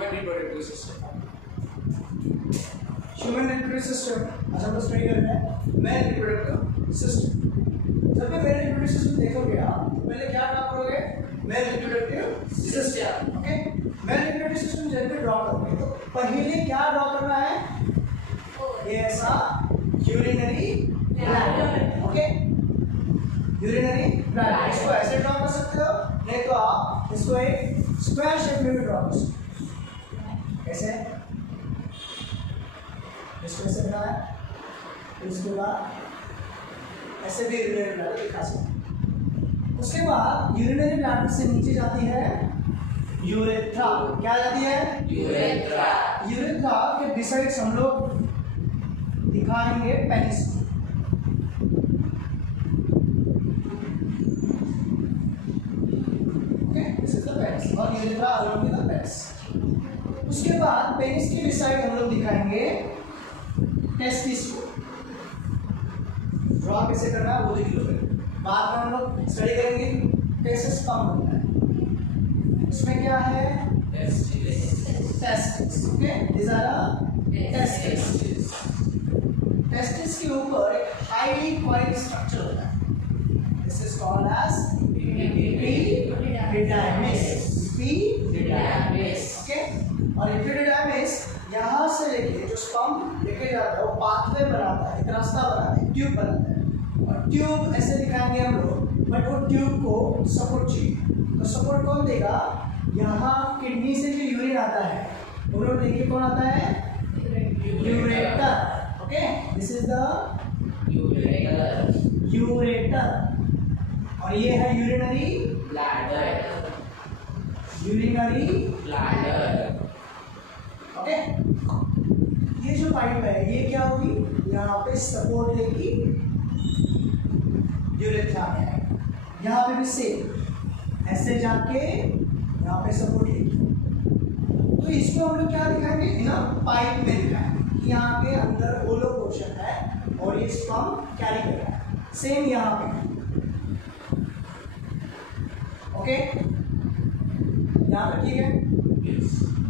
Human reproductive system. Human reproductive system आज हम लोग स्टडी कर रहे हैं मेल रिप्रोडक्टिव सिस्टम। जब भी मेल रिप्रोडक्टिव सिस्टम देखोगे आप तो पहले क्या ड्रॉ करोगे? Male reproductive system. Okay, male reproductive system जब भी ड्रॉ करोगे तो पहले क्या ड्रॉ करना है? ये ऐसा urinary bladder. Okay, urinary bladder, इसको ऐसे ड्रॉ कर सकते हो, नहीं तो आप इसको एक स्क्वायर शेप में भी ड्रॉ कर सकते हो। कैसे? इसको ऐसे बनाया, इसके बाद ऐसे भी यूरिनरी ब्लैडर दिखा सकते। उसके बाद यूरिनरी ब्लैडर से नीचे जाती है यूरेथ्रा। क्या जाती है? यूरेथ्रा। यूरेथ्रा के बिसाइड्स हम लोग दिखाएंगे penis. Okay, this is the penis और urethra along with the penis. उसके बाद पेनिस के बिसाइड हम लोग दिखाएंगे टेस्टिस को। ड्रॉ कैसे करना है वो देख लो। बाद में हम लोग स्टडी करेंगे कैसे स्पर्म बनता है। इसमें क्या है? Testis. Okay, this are testis. Testis के ऊपर एक हाईली कॉइल्ड स्ट्रक्चर होता है। This is called as epididymis. Epididymis. Okay, और एपिडिडाइमिस यहाँ से लेके जो स्पर्म लेके जाता है वो पाथवे बनाता है, एक रास्ता बनाता है, ट्यूब बनाता है। और ट्यूब ऐसे दिखाएंगे हम लोग, बट वो ट्यूब को सपोर्ट चाहिए। तो सपोर्ट कौन देगा? यहाँ किडनी से जो यूरिन आता है वो लोग देखिए कौन आता है? Ureter. Okay, this is the ureter और ये है urinary bladder. Urinary bladder. Okay, ये जो पाइप है ये क्या होगी? यहाँ पे सपोर्ट लेगी, यूरेथ्रा में आएगा। यहाँ पे भी सेम ऐसे जाके यहाँ पे सपोर्ट लेगी। तो इसको हम लोग क्या दिखाएंगे? ना पाइप में दिखाएंगे कि यहाँ पे अंदर होलो पोर्शन है और ये स्पर्म कैरी कर रहा है। सेम यहाँ पे। ओके, यहाँ पे ठीक है।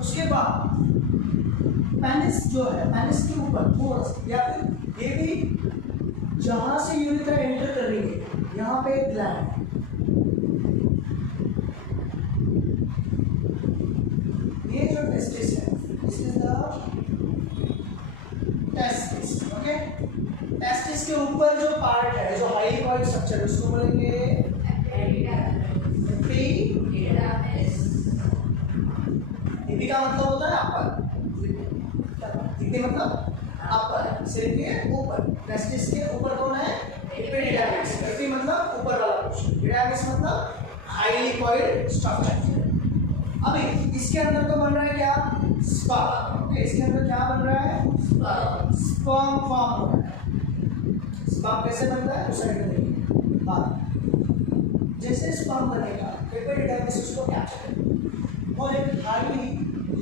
उसके बाद पेनिस जो है, पेनिस के ऊपर थोड़ा सा या फिर ये भी जहां से यूरेथ्रा एंटर कर रही है यहाँ पे एक ग्लैंड है। ये जो टेस्टिस है, this is the testis. Okay, testis के ऊपर जो पार्ट है, जो हाईली कॉइल्ड स्ट्रक्चर है, उसको बोलेंगे एपी का मतलब होता है अपर। एपी मतलब अपर, सिर के ऊपर। टेस्टिस के ऊपर कौन है? एपिडिडाइमिस। एपी मतलब ऊपर वाला पोर्शन, एपिडिडाइमिस मतलब हाईली कॉइल्ड स्ट्रक्चर। अभी इसके अंदर तो बन रहा है क्या? स्पर्म। ओके, इसके अंदर क्या बन रहा है? स्पर्म फॉर्म हो रहा है। स्पर्म कैसे बनता है? उस साइड में देखिए। बात जैसे स्पर्म बनेगा एपिडिडाइमिस उसको कैप्चर करेगा और एक हाईली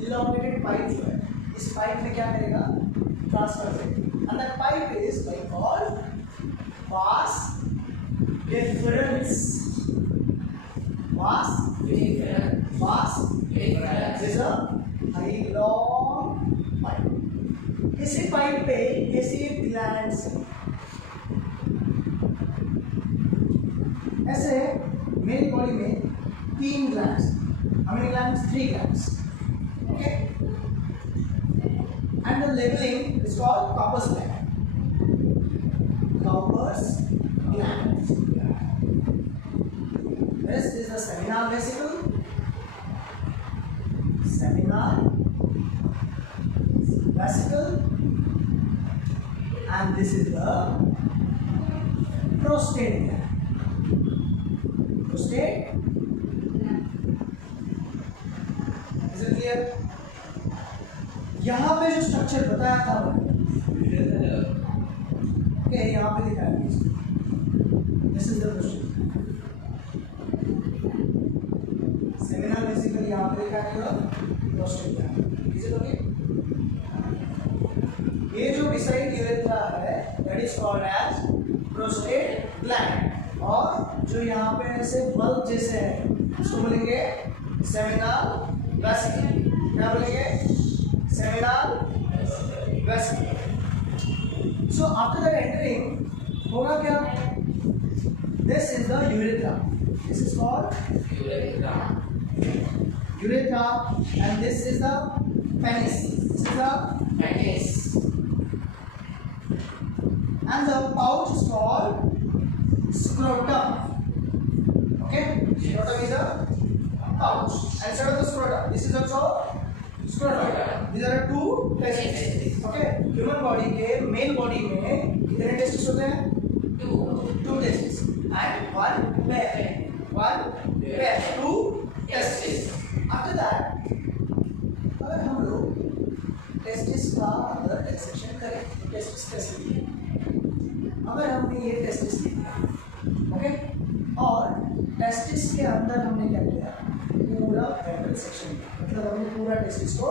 इलॉन्गेटेड पाइप जो है, इस पाइप में क्या करेगा? ट्रांसफर करेगा। And that pipe is like called vas deferens. Vas deferens is a high long pipe. इसी पाइप पे ऐसे ग्लैंड्स हैं। ऐसे मेरी बॉडी में 3 glands. How many glands? 3 glands. Okay, and the labeling is called Cowper's gland. Cowper's gland. This is the seminal vesicle. Seminal vesicle, and this is the prostate gland. Prostate. Is it clear? यहाँ पे जो structure बताया था okay, यहाँ पे दिखाया है। This is the question. Seminal vesicle यहाँ पे लिखा है, prostate gland. Is it okay? ये जो बिसाइड यूरेथ्रा है that is called as prostate gland, और जो यहाँ पे ऐसे बल्ब जैसे है उसको बोलेंगे सेमिनल वेसिकल। क्या बोलेंगे? Seminal vesicle. So after that entering होगा क्या? This is the urethra. This is called urethra and this is the penis. This is the penis. And the pouch is called scrotum. Okay, scrotum is a pouch. And instead of the scrotum, this is also scrotum. These are two testes. Okay, human body के male body में कितने testes होते हैं? Two testes and one pair. Two testes. After that, अगर हम लोग testis का अगर डिसेक्शन करें, टेस्टिस कैसे दिए? अगर हमने ये टेस्टिस लिया, ओके, और टेस्टिस के अंदर हमने क्या किया? पूरा वर्टिकल सेक्शन किया, मतलब हमने पूरा टेस्टिस को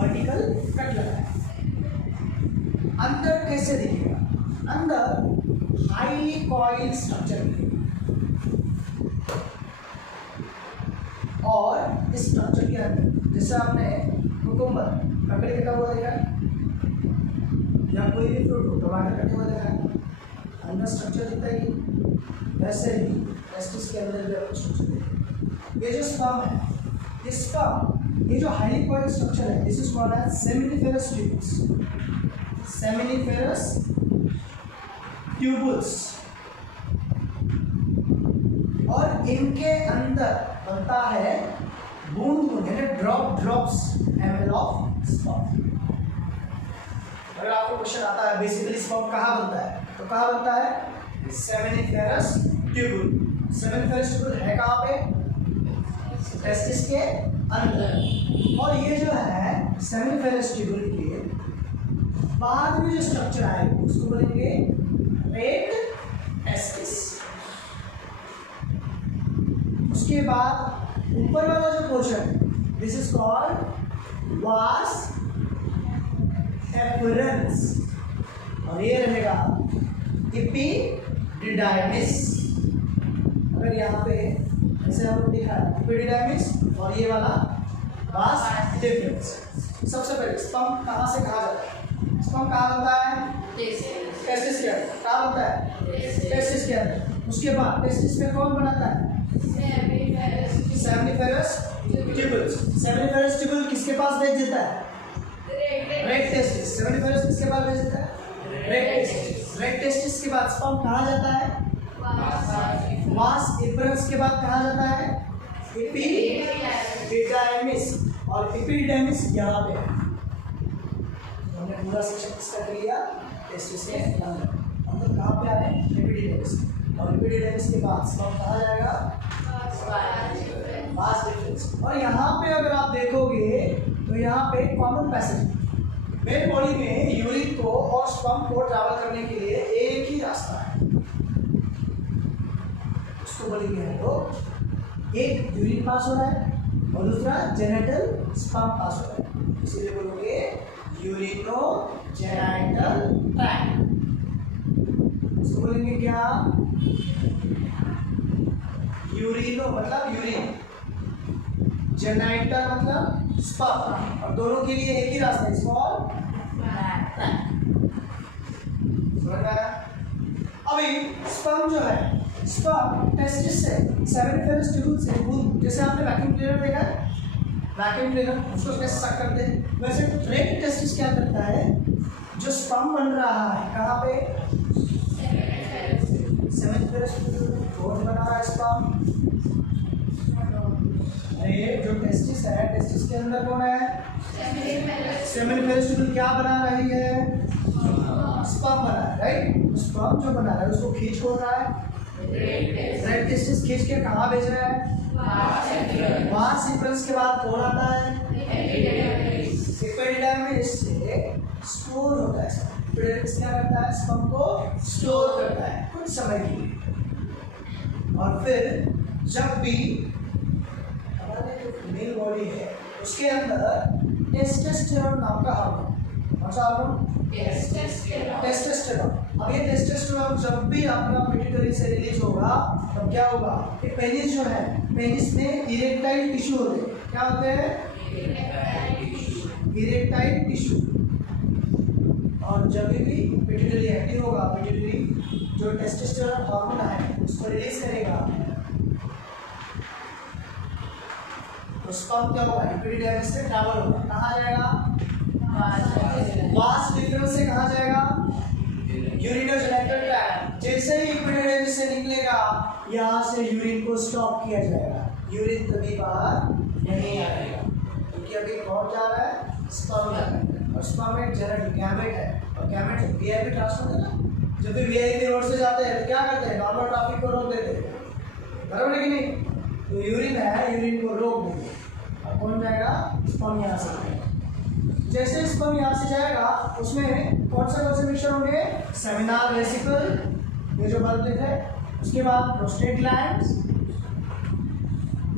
वर्टिकल कट लगाया. अंदर कैसे दिखेगा? अंदर हाईली कॉइल स्ट्रक्चर मिलेगा. और इस स्ट्रक्चर के अंदर जैसे आपने कुकुम्बर ककड़ी कटा हुआ देखा या कोई भी फ्रूट टमाटर कटे हुआ देखा, अंदर स्ट्रक्चर दिखता है. वैसे ही टेस्टिस के अंदर भी आपको स्ट्रक्चर दिखेगा. ये जो स्पर्म है, इस स्पर्म, ये जो हाईली कॉइल्ड स्ट्रक्चर है, this is called as seminiferous tubules. Seminiferous tubules. और इनके अंदर बनता है बूंद बूंद यानी ड्रॉप्स ml ऑफ स्पर्म. अगर आपको क्वेश्चन आता है बेसिकली स्पर्म कहाँ बनता है, तो कहाँ बनता है? Seminiferous tubule. सेमिनिफेरस ट्यूबुल है कहाँ पे? टेस्टिस के अंदर. और ये जो है सेमिनिफेरस ट्यूबुल के बाद में जो स्ट्रक्चर आएगा उसको बोलेंगे रेट टेस्टिस. उसके बाद ऊपर वाला जो पोर्शन, दिस इज कॉल्ड वास एफरेंस, और ये रहेगा एपिडिडाइमिस. अगर यहाँ पे जैसे हमने देखा एपिडिडाइमिस और ये वाला वास डिफरेंस. सबसे पहले स्पर्म कहाँ से कहाँ जाता है? स्पर्म कहाँ बनता है? टेस्टिस के अंदर. कहाँ बनता है? टेस्टिस के अंदर. उसके बाद टेस्टिस में कौन बनाता है? Seminiferous tubules. सेमिनिफेरस ट्यूबुल किसके पास भेज देता है? Rate testis. सेमिनिफेरस किसके पास भेज देता है? Rate testis. रेट टेस्टिस के बाद स्पर्म कहाँ जाता है? वास एफरेंस के बाद कहाँ जाता है? एपिडिडाइमिस. और एपिडिडाइमिस यहाँ पे है. हमने पूरा सेक्शन किसका कर लिया? टेस्टिस के अंदर. अंदर कहाँ पे आ रहे हैं? एपिडिडाइमिस. और एपिडिडाइमिस के बाद स्पर्म कहाँ जाएगा? Vas deferens. और यहाँ पे अगर आप देखोगे तो यहाँ पे कॉमन पैसेज, मेल बॉडी में यूरिन को और स्पर्म को ट्रैवल करने के लिए एक ही रास्ता है. उसको बोलेंगे हम लोग, एक यूरिन पास हो रहा है और दूसरा जेनेटल स्पर्म पास हो रहा है, इसीलिए बोलोगे यूरिनो जेनाइटल ट्रैक्ट. उसको बोलेंगे क्या? यूरिनो मतलब यूरिन, जेनाइटल मतलब स्पर्म, और दोनों के लिए एक ही रास्ता है, इसको समझ में आया? अभी स्पर्म जो है, स्पर्म टेस्टिस से सेमिनिफेरस ट्यूबुल से जैसे आपने वैक्यूम क्लीनर देखा है, वैक्यूम क्लीनर उसको कैसे सक करते हैं, वैसे रेट टेस्टिस क्या करता है? जो स्पर्म बन रहा है कहाँ पे? सेमिनिफेरस ट्यूबुल कौन बना रहा है स्पर्म? अरे जो टेस्टिस है, टेस्टिस के अंदर कौन है? सेमिनिफेरस ट्यूबुल क्या बना रही है? स्पर्म बना है, राइट? स्पर्म जो बना रहा है उसको खींच कौन रहा है? रेट टेस्टिस खींच के कहाँ भेज रहा है? वास एफरेंस के बाद कौन आता है? एपिडिडाइमिस से स्टोर होता है. एपिडिडाइमिस क्या करता है? स्पर्म को स्टोर करता है कुछ समय के लिए. और फिर जब भी हमारे जो मेल बॉडी है उसके अंदर टेस्टोस्टेरोन नाम का हार्मोन, कौन सा हार्मोन? टेस्टोस्टेरोन. अब ये टेस्टोस्टेरोन जब भी आपका पिट्यूटरी से रिलीज होगा तब क्या होगा? ये पेनिस जो है, पेनिस में इरेक्टाइल टिश्यू होते हैं. क्या होते हैं? Erectile tissue. और जब भी पिट्यूटरी एक्टिव होगा, पिट्यूटरी जो टेस्टोस्टेरोन हार्मोन है उसको रिलीज करेगा, तो स्पर्म क्या होगा, एपिडिडाइमिस से ट्रैवल होगा, कहाँ जाएगा, वास डिफरेंस से कहाँ जाएगा, यूरिनोजेनिटल ट्रैक्ट। जैसे ही एपिडिडाइमिस से निकलेगा यहाँ से यूरिन को स्टॉप किया जाएगा, यूरिन कभी बाहर नहीं आएगा, क्योंकि अभी कौन जा रहा है, स्पर्म जा रहा है। और स्पर्म एक जेनेटिक गैमेट है, और गैमेट वीआईपी ट्रांसफर है ना, जब भी वीआईपी रोड से जाते हैं तो क्या करते हैं, नॉर्मल ट्रैफिक को रोक देते हैं, बराबर है कि नहीं। तो यूरिन है, यूरिन को रोक देंगे, और कौन जाएगा, स्पर्म यहाँ से जाएगा। जैसे स्पर्म यहाँ से जाएगा उसमें कौन से मिक्सचर होंगे, सेमिनल वेसिकल, ये जो बल्ब दिख रहा है, उसके बाद प्रोस्टेट ग्लैंड्स,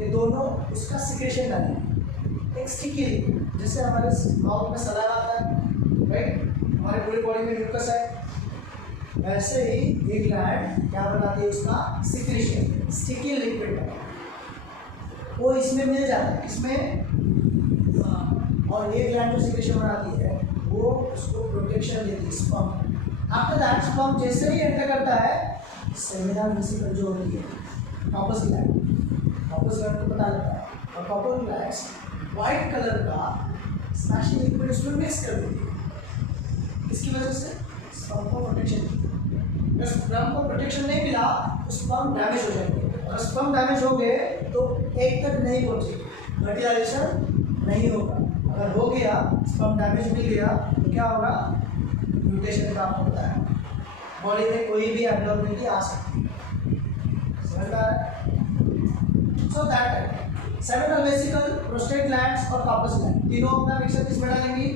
ये दोनों उसका सिक्रेशन डालेंगे, एक स्टिकी लिक्विड, जैसे हमारे माउथ में सलाइवा आता है, राइट, हमारे पूरी बॉडी में म्यूकस है, वैसे ही ये ग्लैंड क्या बनाती है, उसका सिक्रेशन, स्टिकी लिक्विड वो इसमें मिल जाता है, इसमें, और ये ग्लैंड जो सिक्रेशन बनाती है वो उसको प्रोटेक्शन देती है स्पर्म। आफ्टर दैट स्पर्म जैसे ही एंटर करता है, सेमिनल वेसिकल जो होती है, कॉर्पस ग्लैंड को पता लगता है, और कॉर्पस ग्लैंड वाइट कलर का स्मैशिंग लिक्विड उसमें मिक्स कर देती है, इसकी वजह से स्पर्म को प्रोटेक्शन मिलती है। अगर स्पर्म को प्रोटेक्शन नहीं मिला तो स्पर्म डैमेज हो जाएंगे, और स्पर्म डैमेज हो गए तो एक तक नहीं पहुंचेगी, फर्टिलाइजेशन नहीं होगा। अगर हो गया, स्पर्म डैमेज मिल गया तो क्या होगा, म्यूटेशन प्राप्त होता है, बॉडी में कोई भी एब्नॉर्मलिटी आ सकती है, समझ रहा है। So that seminal vesicle, prostate glands और कॉर्पस ग्लैंड तीनों अपना मिक्सचर किसमें डालेंगी,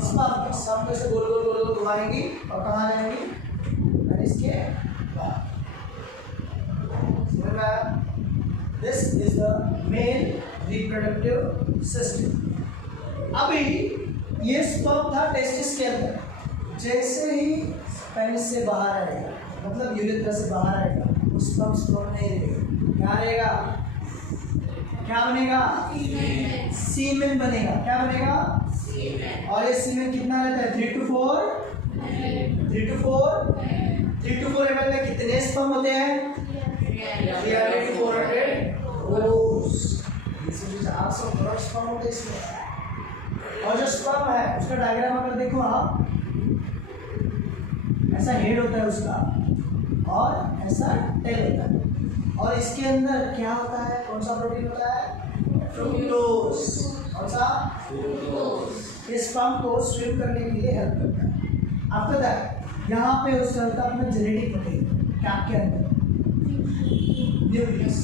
स्पर्म में से गोल गोल घुमाएंगी, और कहाँ जाएंगी, पेनिस के बाद। समझ रहा है। This is the male reproductive system. अभी ये स्पर्म था टेस्टिस के अंदर, जैसे ही पेनिस से बाहर आएगा, मतलब यूरेथ्रा से बाहर आएगा, उस स्पर्म नहीं रहेगा, क्या रहेगा, क्या बनेगा, सीमेन बनेगा, क्या बनेगा, और ये सीमेन कितना रहता है, 3 to 4 ml में कितने स्पर्म होते हैं, 300 to 400 रोज, इसमें 800 करोड़ स्पर्म होते हैं इसमें। और जो स्पर्म है उसका डायग्राम अगर देखो आप, ऐसा हेड होता है उसका, और ऐसा टेल होता है, और इसके अंदर क्या होता है, कौन सा प्रोटीन होता है, फ्रुक्टोज, कौन सा, फ्रुक्टोज। ये स्पर्म को स्विम करने के लिए हेल्प करता है। आफ्टर दैट यहाँ पे उस सेल का अपना जेनेटिक प्रोटीन कैप के अंदर न्यूक्लियस।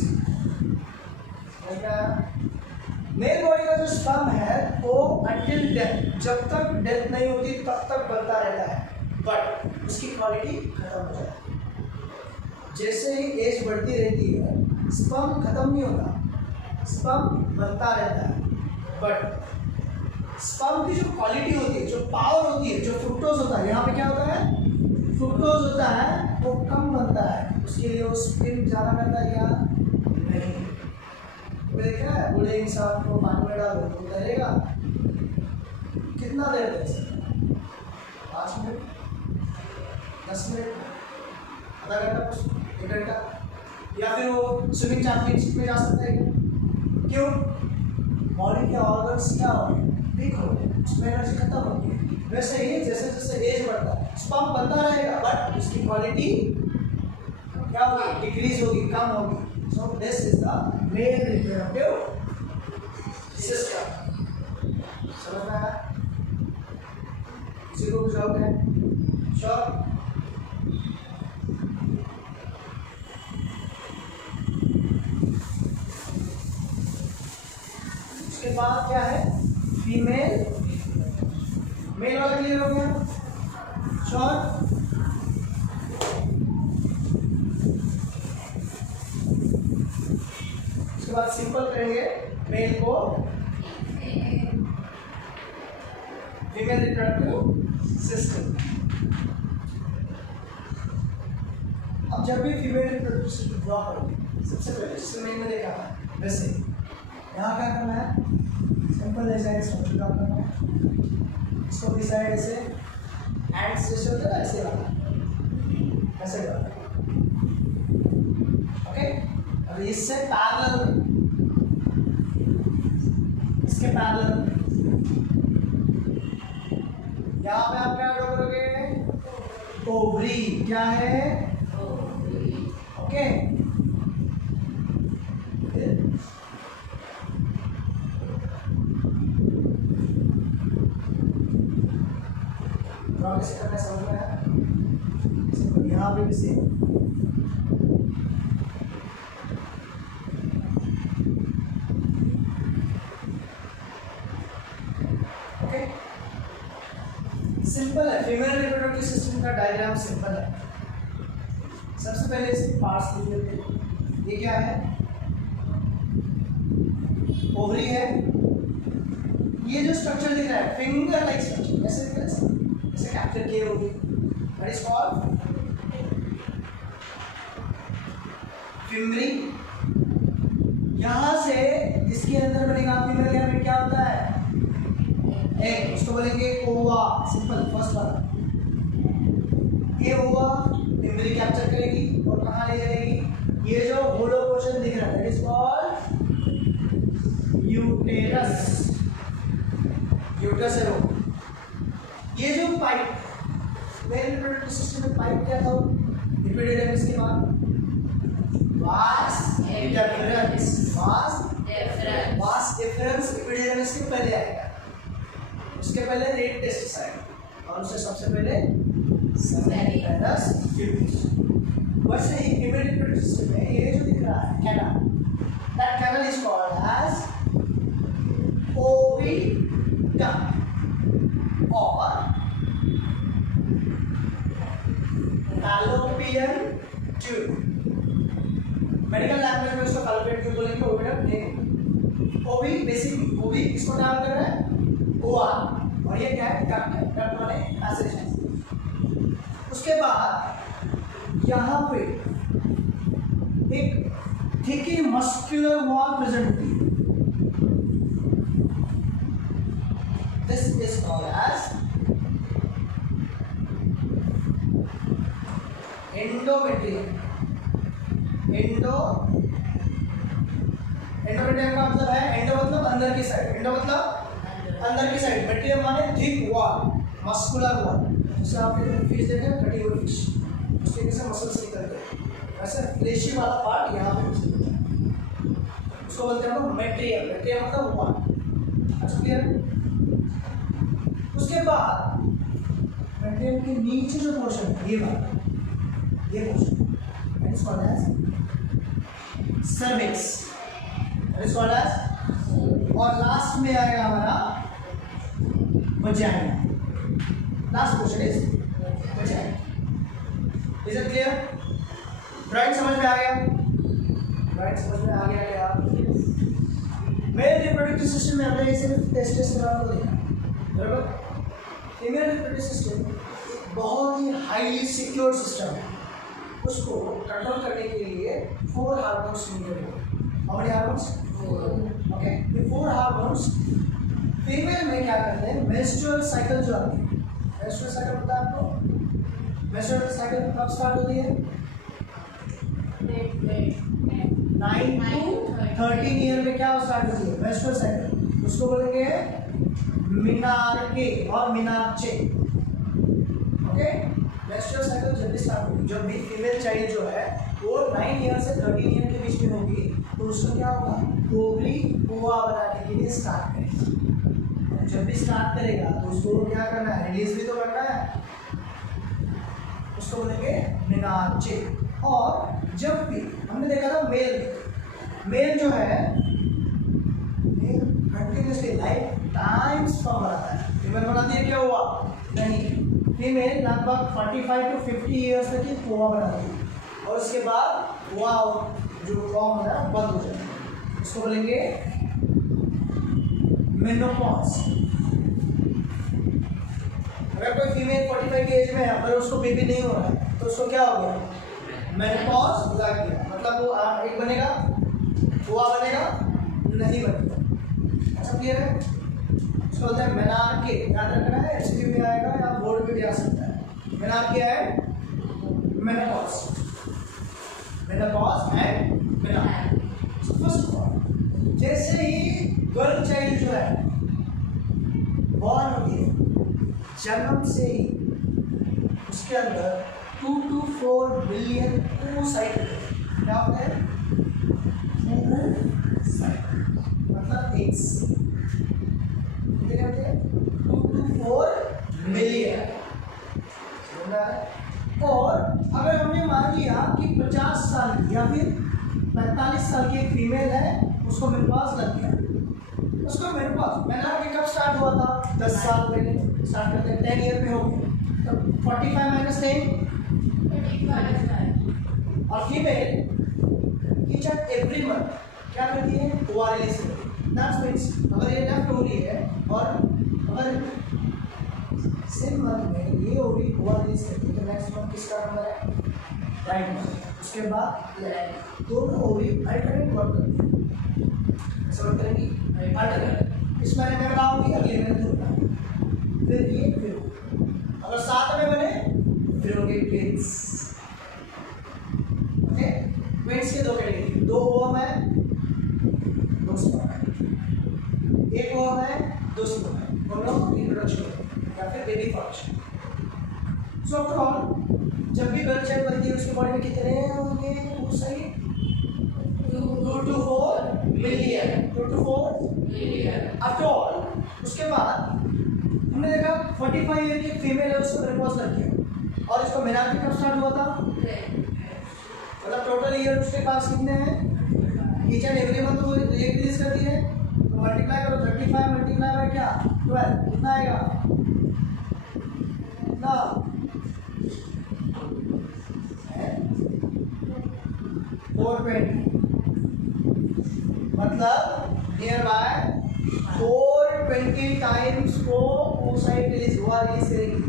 मेल बॉडी का जो स्पर्म है वो अंटिल डेथ, जब तक डेथ नहीं होती तब तक बनता रहता है, बट उसकी क्वालिटी खत्म हो जाती है। जैसे ही एज बढ़ती रहती है स्पर्म खत्म नहीं होता, स्पर्म बनता रहता है, बट स्पर्म की जो क्वालिटी होती है, जो पावर होती है, जो फ्रुक्टोज होता है, यहाँ पे क्या होता है, फ्रुक्टोज होता है, वो कम बनता है, उसके लिए वो स्पिन ज़्यादा करता है या नहीं। देखा है बूढ़े इंसान को पानी में डालो तो तैरेगा, कितना देर तैर सकता है, 5 मिनट, 10 मिनट, आधा घंटा, 1 घंटा, या फिर वो स्विमिंग चैंपियनशिप में जा सकता है। क्यों, बॉडी के ऑर्गन्स क्या हो गए, वीक हो गए, उसमें एनर्जी खत्म हो गई। वैसे ही जैसे जैसे एज बढ़ता है स्पर्म बनता रहेगा, बट उसकी क्वालिटी क्या होगी, डिक्रीज होगी, कम होगी। So this is the male reproductive system. समझ में आया? किसी को कुछ डाउट है? Sure. उसके बाद क्या है? फीमेल, मेल वाला क्लियर हो गया? Sure. बाद सिंपल करेंगे, मेल को फीमेल रिप्रोडक्टिव सिस्टम। अब जब भी फीमेल रिप्रोडक्टिव सिस्टम ड्रॉ करोगे, सबसे पहले जिसमें मैंने देखा था वैसे यहाँ क्या करना है, सिंपल ऐसा है स्ट्रक्चर का अपना। इसको भी साइड ऐसे एंड्स जैसे होता है ऐसे वाला, ऐसे वाला। ओके, अब इससे पैरेलल, इसके पैरेलल यहाँ पे आप क्या ड्रॉ करोगे? ओवरी। क्या है? ओके, कैसे करना है समझ में आया? यहाँ पे भी सेम। ओके, सिंपल है। फीमेल रिप्रोडक्टिव सिस्टम का डायग्राम सिंपल है। सबसे पहले इसके पार्ट्स लिख लेते हैं। ये क्या है? ओवरी है। ये जो स्ट्रक्चर दिख रहा है फिंगर लाइक स्ट्रक्चर, ऐसे दिख रहा है, ऐसे कैप्चर किए होगी, दैट इज कॉल्ड फिमरी। यहां से इसके अंदर बनेगा फीमेल गैमेट। क्या होता है? एग, उसको बोलेंगे ओवा। सिंपल, फर्स्ट वाला ये ओवा फिमरी कैप्चर करेगी और कहां ले जाएगी? ये जो होलो पोर्शन दिख रहा है that is called uterus. Uterus है वो। ये जो पाइप, मेल रिप्रोडक्टिव सिस्टम में पाइप क्या था? एपिडिडर्मिस के बाद वास डिफरेंस, वास डिफरेंस एपिडिडर्मिस के पहले आएगा। उसके पहले रेड टेस्टिस आएगा और उससे सबसे पहले सेमिनस ट्यूब्स। वैसे ही फीमेल रिप्रोडक्टिव सिस्टम में ये जो दिख रहा है canal, that canal is called as oviduct और फैलोपियन ट्यूब। मेडिकल लैंग्वेज में उसको फैलोपियन ट्यूब बोलेंगे, ओविडक्ट नहीं। ओवी बेसिकली ओवी किसको नाम कर रहा है? ओवा। और ये क्या है? डक्ट है। डक्ट माने पैसेज है। उसके बाद यहाँ पे एक थिकी मस्कुलर वॉल प्रेजेंट होती है। This is called as endometrium. Endometrium का मतलब है, एंडो मतलब अंदर की साइड, एंडो मतलब अंदर की साइड, मेट्रियम माने थिक वॉल, मस्कुलर वॉल। जैसे आपने फिश देखा है, कटी हुई फिश, उसके नीचे मसल्स निकलते हैं, वैसे फ्लेशी वाला पार्ट यहाँ पे निकलता है, उसको बोलते हैं मेट्रियम। मेट्रियम मतलब वॉल। अच्छा, क्लियर? उसके बाद मेट्रियम के नीचे जो पोर्शन है ये वाला, ये portion that is called as cervix, that is called as. और लास्ट में आएगा हमारा vagina. Last portion is vagina. Is it clear? Drawing समझ में आ गया? ड्राइंग समझ में आ गया क्या? मेल रिप्रोडक्टिव सिस्टम में हमने सिर्फ टेस्टोस्टेरोन को देखा, बराबर? फीमेल रिप्रोडक्टिव सिस्टम बहुत ही हाईली सिक्योर सिस्टम है। उसको कंट्रोल करने के लिए 4 हार्मोन्स नीडेड है। How many hormones? 4। ओके, ये 4 हार्मोन्स फीमेल में क्या करते हैं? मेंस्ट्रुअल साइकिल जो आती है, मेंस्ट्रुअल साइकिल पता है आपको? मेंस्ट्रुअल साइकिल कब स्टार्ट होती है? 9 to 13 ईयर में क्या स्टार्ट होती है? Menstrual cycle. उसको बोलेंगे मिनार्के और मिनार्चे। ओके, मेंस्ट्रुअल साइकिल जब भी स्टार्ट होगी, जब भी फीमेल चाइल्ड जो है वो 9 ईयर से 13 ईयर के बीच में होगी, तो उसको क्या होगा? ओवरी ओवा बनाने के लिए स्टार्ट करेगा। जब भी स्टार्ट करेगा तो उसको क्या करना है? रिलीज भी तो करना है, उसको बोलेंगे मिनार्चे। और जब भी हमने देखा था मेल जो है कंटिन्यूसली लाइफ टाइम स्पर्म बनाता है। फीमेल बनाती है क्या? हुआ नहीं, फीमेल लगभग 45 to 50 ईयर्स तक ही ओवा बनाती है और उसके बाद ओवा जो फॉर्म होता है बंद हो जाता है। उसको बोलेंगे मेनोपॉज। अगर कोई फीमेल 45 की एज में है पर उसको बेबी नहीं हो रहा है तो उसको क्या हो गया? मेनोपॉज लगा गया। मतलब वो एक बनेगा, हुआ बनेगा नहीं बनेगा। सब क्लियर है? उसको बोलते हैं मेनार्के, याद रखना है, एमसीक्यू में आएगा या बोर्ड में भी आ सकता है। मेनार्के है menopause, menopause and menarche. First of all जैसे ही गर्ल चाइल्ड जो है बॉर्न होती है, जन्म से ही उसके अंदर 2 to 4 बिलियन oocyte होते हैं। क्या होता है? oocyte मतलब एग्स कितने होते हैं? 2 to 4 बिलियन। और अगर हमने मान लिया कि 50 साल की या फिर 45 साल की एक फीमेल है, उसको मेनोपॉज लग गया, उसको मेनोपॉज मेनोपॉज कब स्टार्ट हुआ था? 10 साल पहले स्टार्ट करते हैं, 10 ईयर पे हो गया, तो 45 माइनस 10 और female each and every month क्या करती है? ओआर रिलीज करती है। दैट्स मींस अगर ये लेफ्ट हो रही है और अगर सेम मंथ में ये ओवरी ओआर रिलीज करती है, तो नेक्स्ट मंथ किसका नंबर है? Right month. उसके बाद दोनों ओवरी अल्टरनेट वर्क करती है, ऐसा वर्क करेंगी अल्टरनेट। इस महीने में लगाऊंगी, अगले महीने दूंगा, फिर ये फिर अगर साथ में बने फिर होंगे ट्विंस। ओके, ट्विंस के दो कैटेगरी, 2 ओवम है 2 स्पर्म है, 1 ओवम है 2 स्पर्म है, दोनों रिप्रोडक्शन या फिर baby formation. So after all जब भी गर्ल चाइल्ड बनती है उसके बॉडी में कितने होंगे oocyte? 2 to 4 billion. 2 to 4 billion. After all उसके बाद हमने देखा 45 ईयर की फीमेल है, उसको मेनोपॉज लग गया और इसको मेनार्के कब स्टार्ट हुआ था? मतलब टोटल ईयर उसके पास कितने हैं? ईच एंड एवरी मंथ वो रिलीज करती है, तो मल्टीप्लाई करो 35 मल्टीप्लाई बाय क्या? 12, कितना आएगा? कितना? 420, मतलब नियर बाय 420 टाइम्स को oocyte रिलीज हुआ, रिलीज करेगी।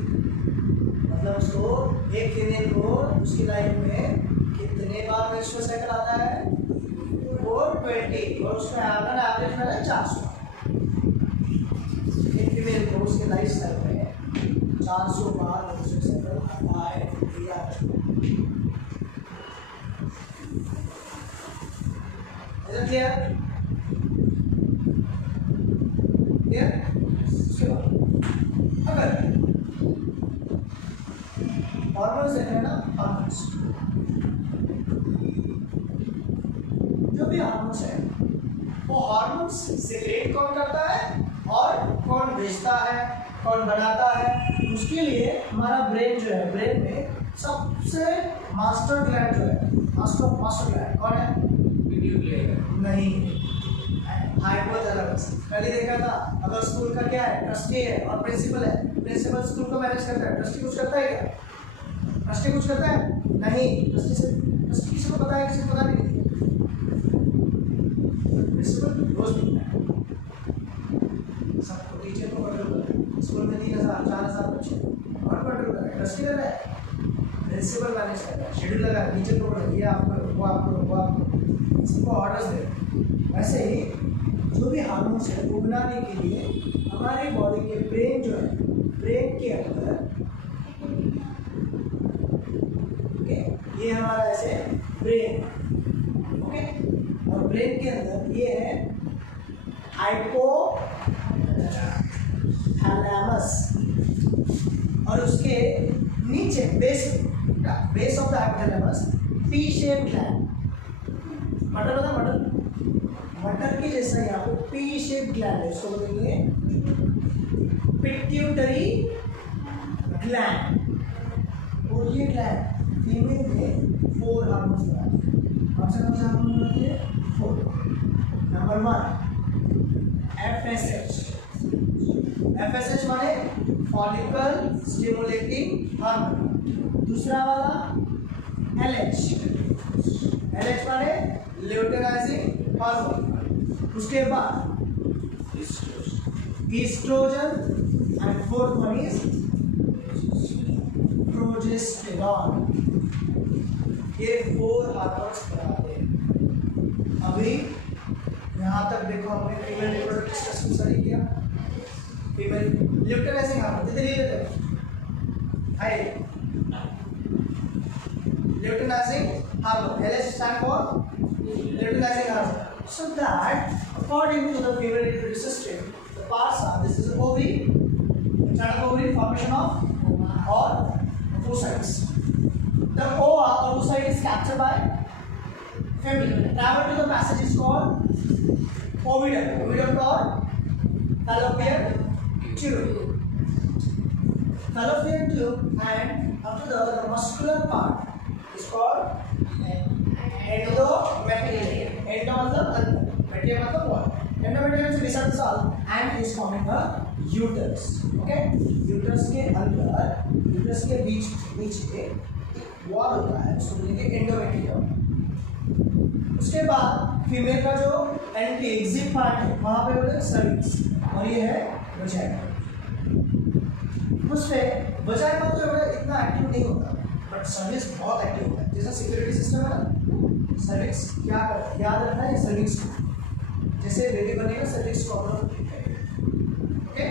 मतलब उसको एक फीमेल को उसकी लाइफ में कितने बार मेंस्ट्रुअल साइकिल आता है? 420, और उसका एवरेज है 400। एक फीमेल को उसके लाइफ स्टाइल में 400 बार मेंस्ट्रुअल साइकिल आता है। क्लियर? उसके बाद अगर हॉर्मोन्स देख रहे हैं ना, हॉर्मोन्स जो भी हार्मोन्स है वो हार्मोन्स सीक्रेट कौन करता है और कौन भेजता है, कौन बनाता है? उसके लिए हमारा ब्रेन जो है, ब्रेन में सबसे मास्टर ग्लैंड जो है, मास्टर ग्लैंड कौन है? नहीं, हाइपोथैलेमस। पहले देखा था अगर स्कूल का क्या है? ट्रस्टी है और प्रिंसिपल है। प्रिंसिपल स्कूल को मैनेज करता है, ट्रस्टी कुछ करता है क्या? ट्रस्टी कुछ करता है? नहीं। ट्रस्टी किसी को पता है, किसी को पता नहीं। प्रिंसिपल रोज मिलता है सबको, टीचर को कंट्रोल करता है। स्कूल में 3000 4000 बच्चे और कंट्रोल कर रहा है, ट्रस्टी कर रहा है, प्रिंसिपल मैनेज कर रहा है, शेड्यूल लगा है, टीचर को बोला ये आप करो, वो आप करो, वो आप करो, सबको ऑर्डर्स दे। वैसे ही जो भी हार्मोन्स है वो बनाने के लिए हमारी बॉडी के ब्रेन जो है, ब्रेन के अंदर ओके, ये हमारा ऐसे ब्रेन ओके, और ब्रेन के अंदर ये है हाइपोथैलेमस और उसके नीचे base of the hypothalamus P shape gland, मटर होता है, मटर के जैसा यहाँ पे पी शेप ग्लैंड है, इसको बोलेंगे पिट्यूटरी ग्लैंड। और ये ग्लैंड फीमेल में 4 हार्मोन्स बनाते हैं। कौन से हार्मोन बनाते हैं? 4। नंबर 1 FSH माने फॉलिकल स्टिमुलेटिंग हार्मोन। दूसरा वाला LH माने ल्यूटेनाइजिंग हार्मोन। उसके बाद oestrogen and fourth one is progesterone. ये 4 हार्मोन्स बनाते हैं। अभी यहाँ तक देखो हमने फीमेल रिप्रोडक्टिव सिस्टम स्टडी किया। फीमेल ल्यूटेनाइजिंग हार्मोन दे लिए थे हाय luteinizing hormone LH stand for luteinizing hormone. So that according to the female reproductive system, the parts are this is ovary, internal ovary formation of or oocytes. The ova or oocyte is captured by female. Travel to the passage is called ovidum. Ovidum or fallopian tube. Fallopian tube and up to the muscular part is called endometrium. Endo मतलब अंदर, metrium मतलब wall. Endometrium is beside the cell and is forming a uterus. Okay? Uterus के अंदर, uterus के बीच नीचे एक wall होता है, उसको बोलेंगे endometrium. उसके बाद फीमेल का जो एंटी एग्जिट पार्ट है वहाँ पे बोलते हैं सर्विक्स और ये है वजाइना। उसपे वजाइना तो इतना एक्टिव नहीं होता बट सर्विक्स बहुत एक्टिव होता है। जैसा सिक्योरिटी सिस्टम है ना, सर्विक्स क्या करता है याद रखना है सर्विक्स को, जैसे बेबी बनेगा सर्विक्स को अपना ओके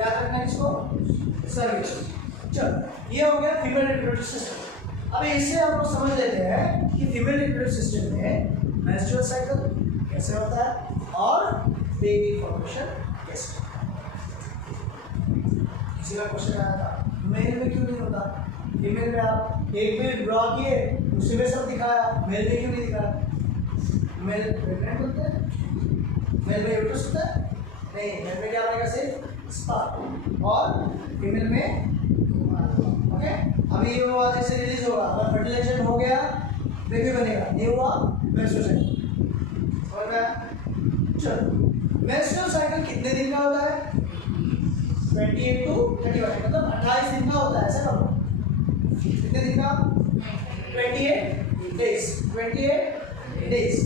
याद रखना है इसको सर्विक्स। चलो ये हो गया फीमेल रिप्रोडक्टिव सिस्टम। अब इससे हम लोग समझ लेते हैं कि फीमेल रिप्रोडक्टिव सिस्टम में मेंस्ट्रुअल साइकिल कैसे होता है और बेबी फॉर्मेशन कैसे होता है। किसी का क्वेश्चन आया था मेल में क्यों नहीं होता, फीमेल में आप एक मिनट ड्रॉ किए उसी में सब दिखाया, मेल में क्यों नहीं दिखाया? मेल प्रेग्नेंट होता है, मेल में यूट्रस होता है नहीं, मेल में क्या बनेगा सिर्फ स्पर्म और फीमेल में ओके। अभी ये हुआ जैसे रिलीज होगा, अगर फर्टिलाइजेशन हो गया बेबी बनेगा, नहीं हुआ मेंस्ट्रुअल साइकिल। समझ में आया? चलो मेंस्ट्रुअल साइकिल कितने दिन का होता है? 28 to 31 मतलब 28 दिन का होता है। ऐसा करो कितने दिन का? 28 days। 28 days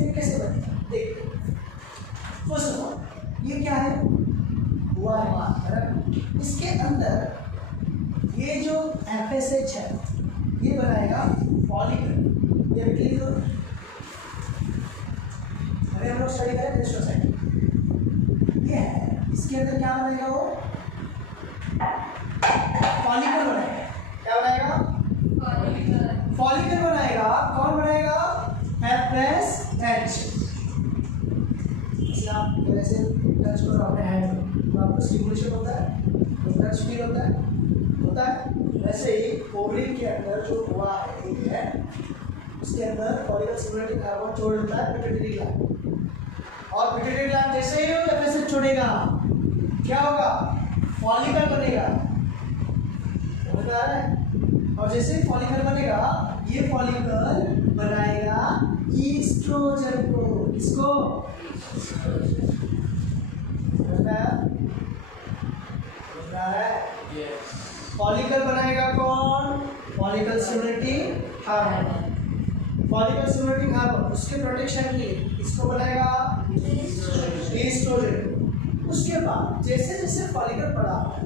में कैसे बनेगा देखते हैं। फर्स्ट ऑफ ऑल ये क्या है? हुआ है ना, इसके अंदर ये जो FSH है ये बनाएगा फॉलिकल। ये क्लिक करो, अरे हम लोग स्टडी करें मेंस्ट्रुअल साइकिल ये है, इसके अंदर क्या बनेगा? वो फॉलिकल बनाएगा। क्या बनाएगा? फॉलिकल बनाएगा। कौन बनाएगा? FSH। इसे आप ऐसे टच करो अपने हैंड में तो आपको स्टिमुलेशन होता है, तो टच फील होता है वैसे ही ओवरी के अंदर जो हुआ है उसके अंदर फॉलिकल स्टिमुलेटिंग हार्मोन छोड़ देता है पिट्यूटरी ग्लैंड, और पिट्यूटरी ग्लैंड जैसे ही FSH छोड़ेगा क्या होगा? फॉलिकल बनेगा। समझ आ रहा है? और जैसे ही फॉलिकल बनेगा ये फॉलिकल बनाएगा ईस्ट्रोजन को। किसको? फॉलिकल बनाएगा कौन? Follicle stimulating hormone. Follicle stimulating hormone उसके प्रोटेक्शन के लिए इसको बनाएगा ईस्ट्रोजन। उसके बाद जैसे जैसे फॉलिकल बड़ा होता है,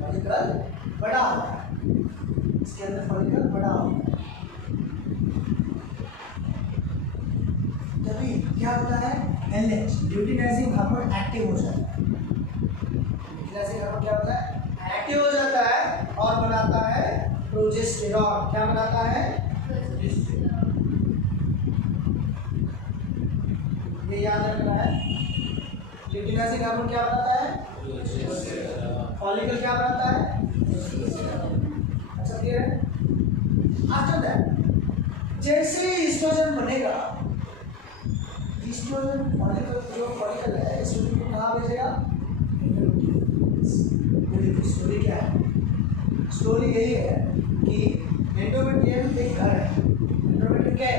फॉलिकल बड़ा होता है, इसके अंदर फॉलिकल बड़ा होता है, तभी क्या होता है? LH ल्यूटिनाइजिंग हार्मोन एक्टिव हो जाता है। ल्यूटिनाइजिंग हार्मोन क्या होता है? एक्टिव हो जाता है और बनाता है प्रोजेस्टेरॉन। क्या बनाता है? ये याद रखना है। ल्यूटिनाइजिंग हार्मोन क्या बनाता है? फॉलिकल क्या बनाता है? अच्छा क्लियर है? आफ्टर दैट जैसे ईस्ट्रोजन बनेगा, ईस्ट्रोजन फॉलिकल जो फॉलिकल है ईस्ट्रोजन को कहाँ भेजेगा? स्टोरी क्या है? स्टोरी यही है कि एंडोमेट्रियम एक घर है। एंडोमेट्रियम क्या है?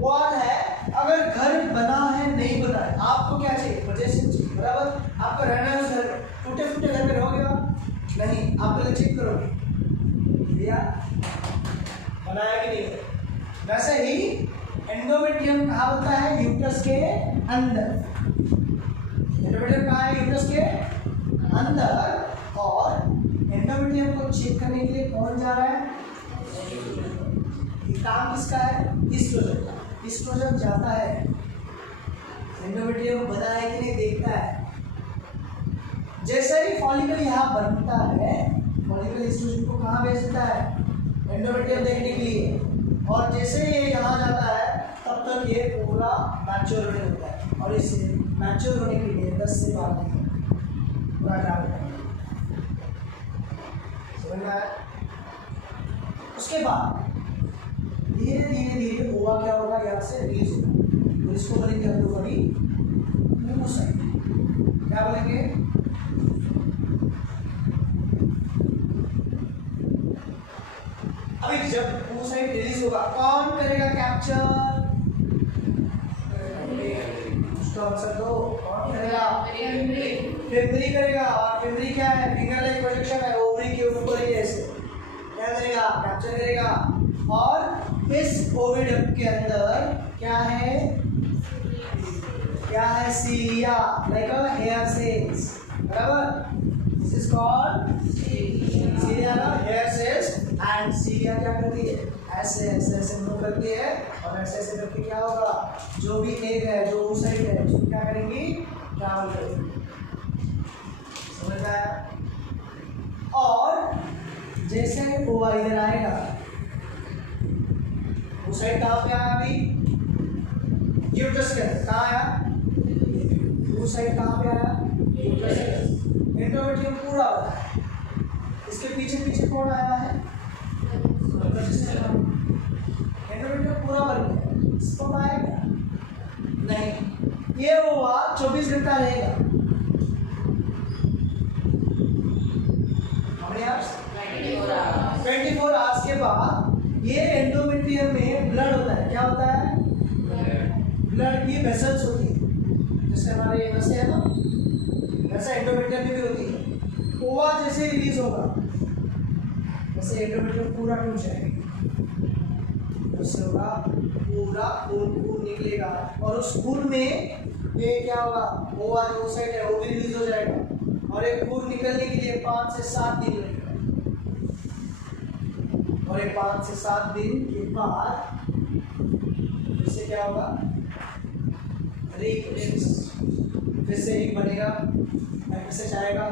वॉल है। अगर घर बना है नहीं बना है आपको क्या चाहिए? पोजेशन चाहिए, बराबर? आपको रहना है उस घर में, टूटे फूटे घर में रहोगे आप नहीं, आप पहले चेक करोगे भैया बनाया कि नहीं। वैसे ही एंडोमेट्रियम कहाँ होता है? यूट्रस के अंदर। एंडोमेट्रियम कहाँ है? यूट्रस के अंदर। और एंडोमेट्रियम को चेक करने के लिए कौन जा रहा है? ये काम किसका है? ईस्ट्रोजन का। ईस्ट्रोजन जाता है एंडोमेट्रियम बना है कि नहीं देखता है। जैसे ही फॉलिकल यहाँ बनता है, फॉलिकल इंस्टीट्यूशन को कहाँ भेज देता है, एंडोमेट्रियम देखने के लिए, और जैसे ही ये यहाँ जाता है तब तक ये पूरा मैच्योर होने होता है, और इसे मैच्योर होने के लिए 10 से 12 दिन पूरा ट्रैवल करना है। समझ में आया? उसके बाद धीरे धीरे धीरे ओवा क्या होगा, यहाँ से रिलीज होगा, तो इसको बोलेंगे हम लोग अभी oocyte। क्या बोलेंगे, अभी जब oocyte रिलीज होगा कौन करेगा कैप्चर, उसका आंसर दो, कौन करेगा, फिम्बरी करेगा। और फिम्बरी क्या है, फिंगर लाइक प्रोजेक्शन है, ओवरी के ऊपर ही ऐसे क्या करेगा, कैप्चर करेगा। और इस ओविडक्ट के अंदर क्या है, क्या है, सीलिया लाइक अ हेयर सेल्स, बराबर, दिस इज कॉल्ड सीलिया का हेयर सेल्स। एंड सीलिया क्या करती है, ऐसे ऐसे ऐसे मूव करती है, और ऐसे ऐसे करके क्या होगा, जो भी एग है, जो oocyte है, उसको क्या करेंगी, ट्रैवल करेंगी। समझ में आया? और जैसे ओवा इधर आएगा, oocyte कहाँ पे आया, अभी यूट्रस के अंदर, कहाँ आया, oocyte कहाँ पे आया, यूट्रस के अंदर। एंडोमेट्रियम पूरा होता है, इसके पीछे पीछे कौन आया है, एंडोमेट्रियम पूरा बन गया, स्पर्म आएगा नहीं, ये ओवा 24 घंटा रहेगा। हमने आप 24 आवर्स के बाद ये एंडोमेट्रियम में ब्लड होता है, क्या होता है, ब्लड की वेसल्स होती है, जैसे हमारे ये नसें है ना, वैसे एंडोमेट्रियम में भी होती है। ओवा जैसे रिलीज होगा वैसे एंडोमेट्रियम पूरा टूट जाएगा, उससे होगा पूरा खून निकलेगा, और उस खून में ये क्या होगा, ओवा जो oocyte है वो भी रिलीज हो जाएगा, और एक खून निकलने के लिए 5 से 7 दिन लगेगा, और एक 5 से 7 दिन के बाद इससे क्या होगा, फिर से एक बनेगा, एफएसएच आएगा,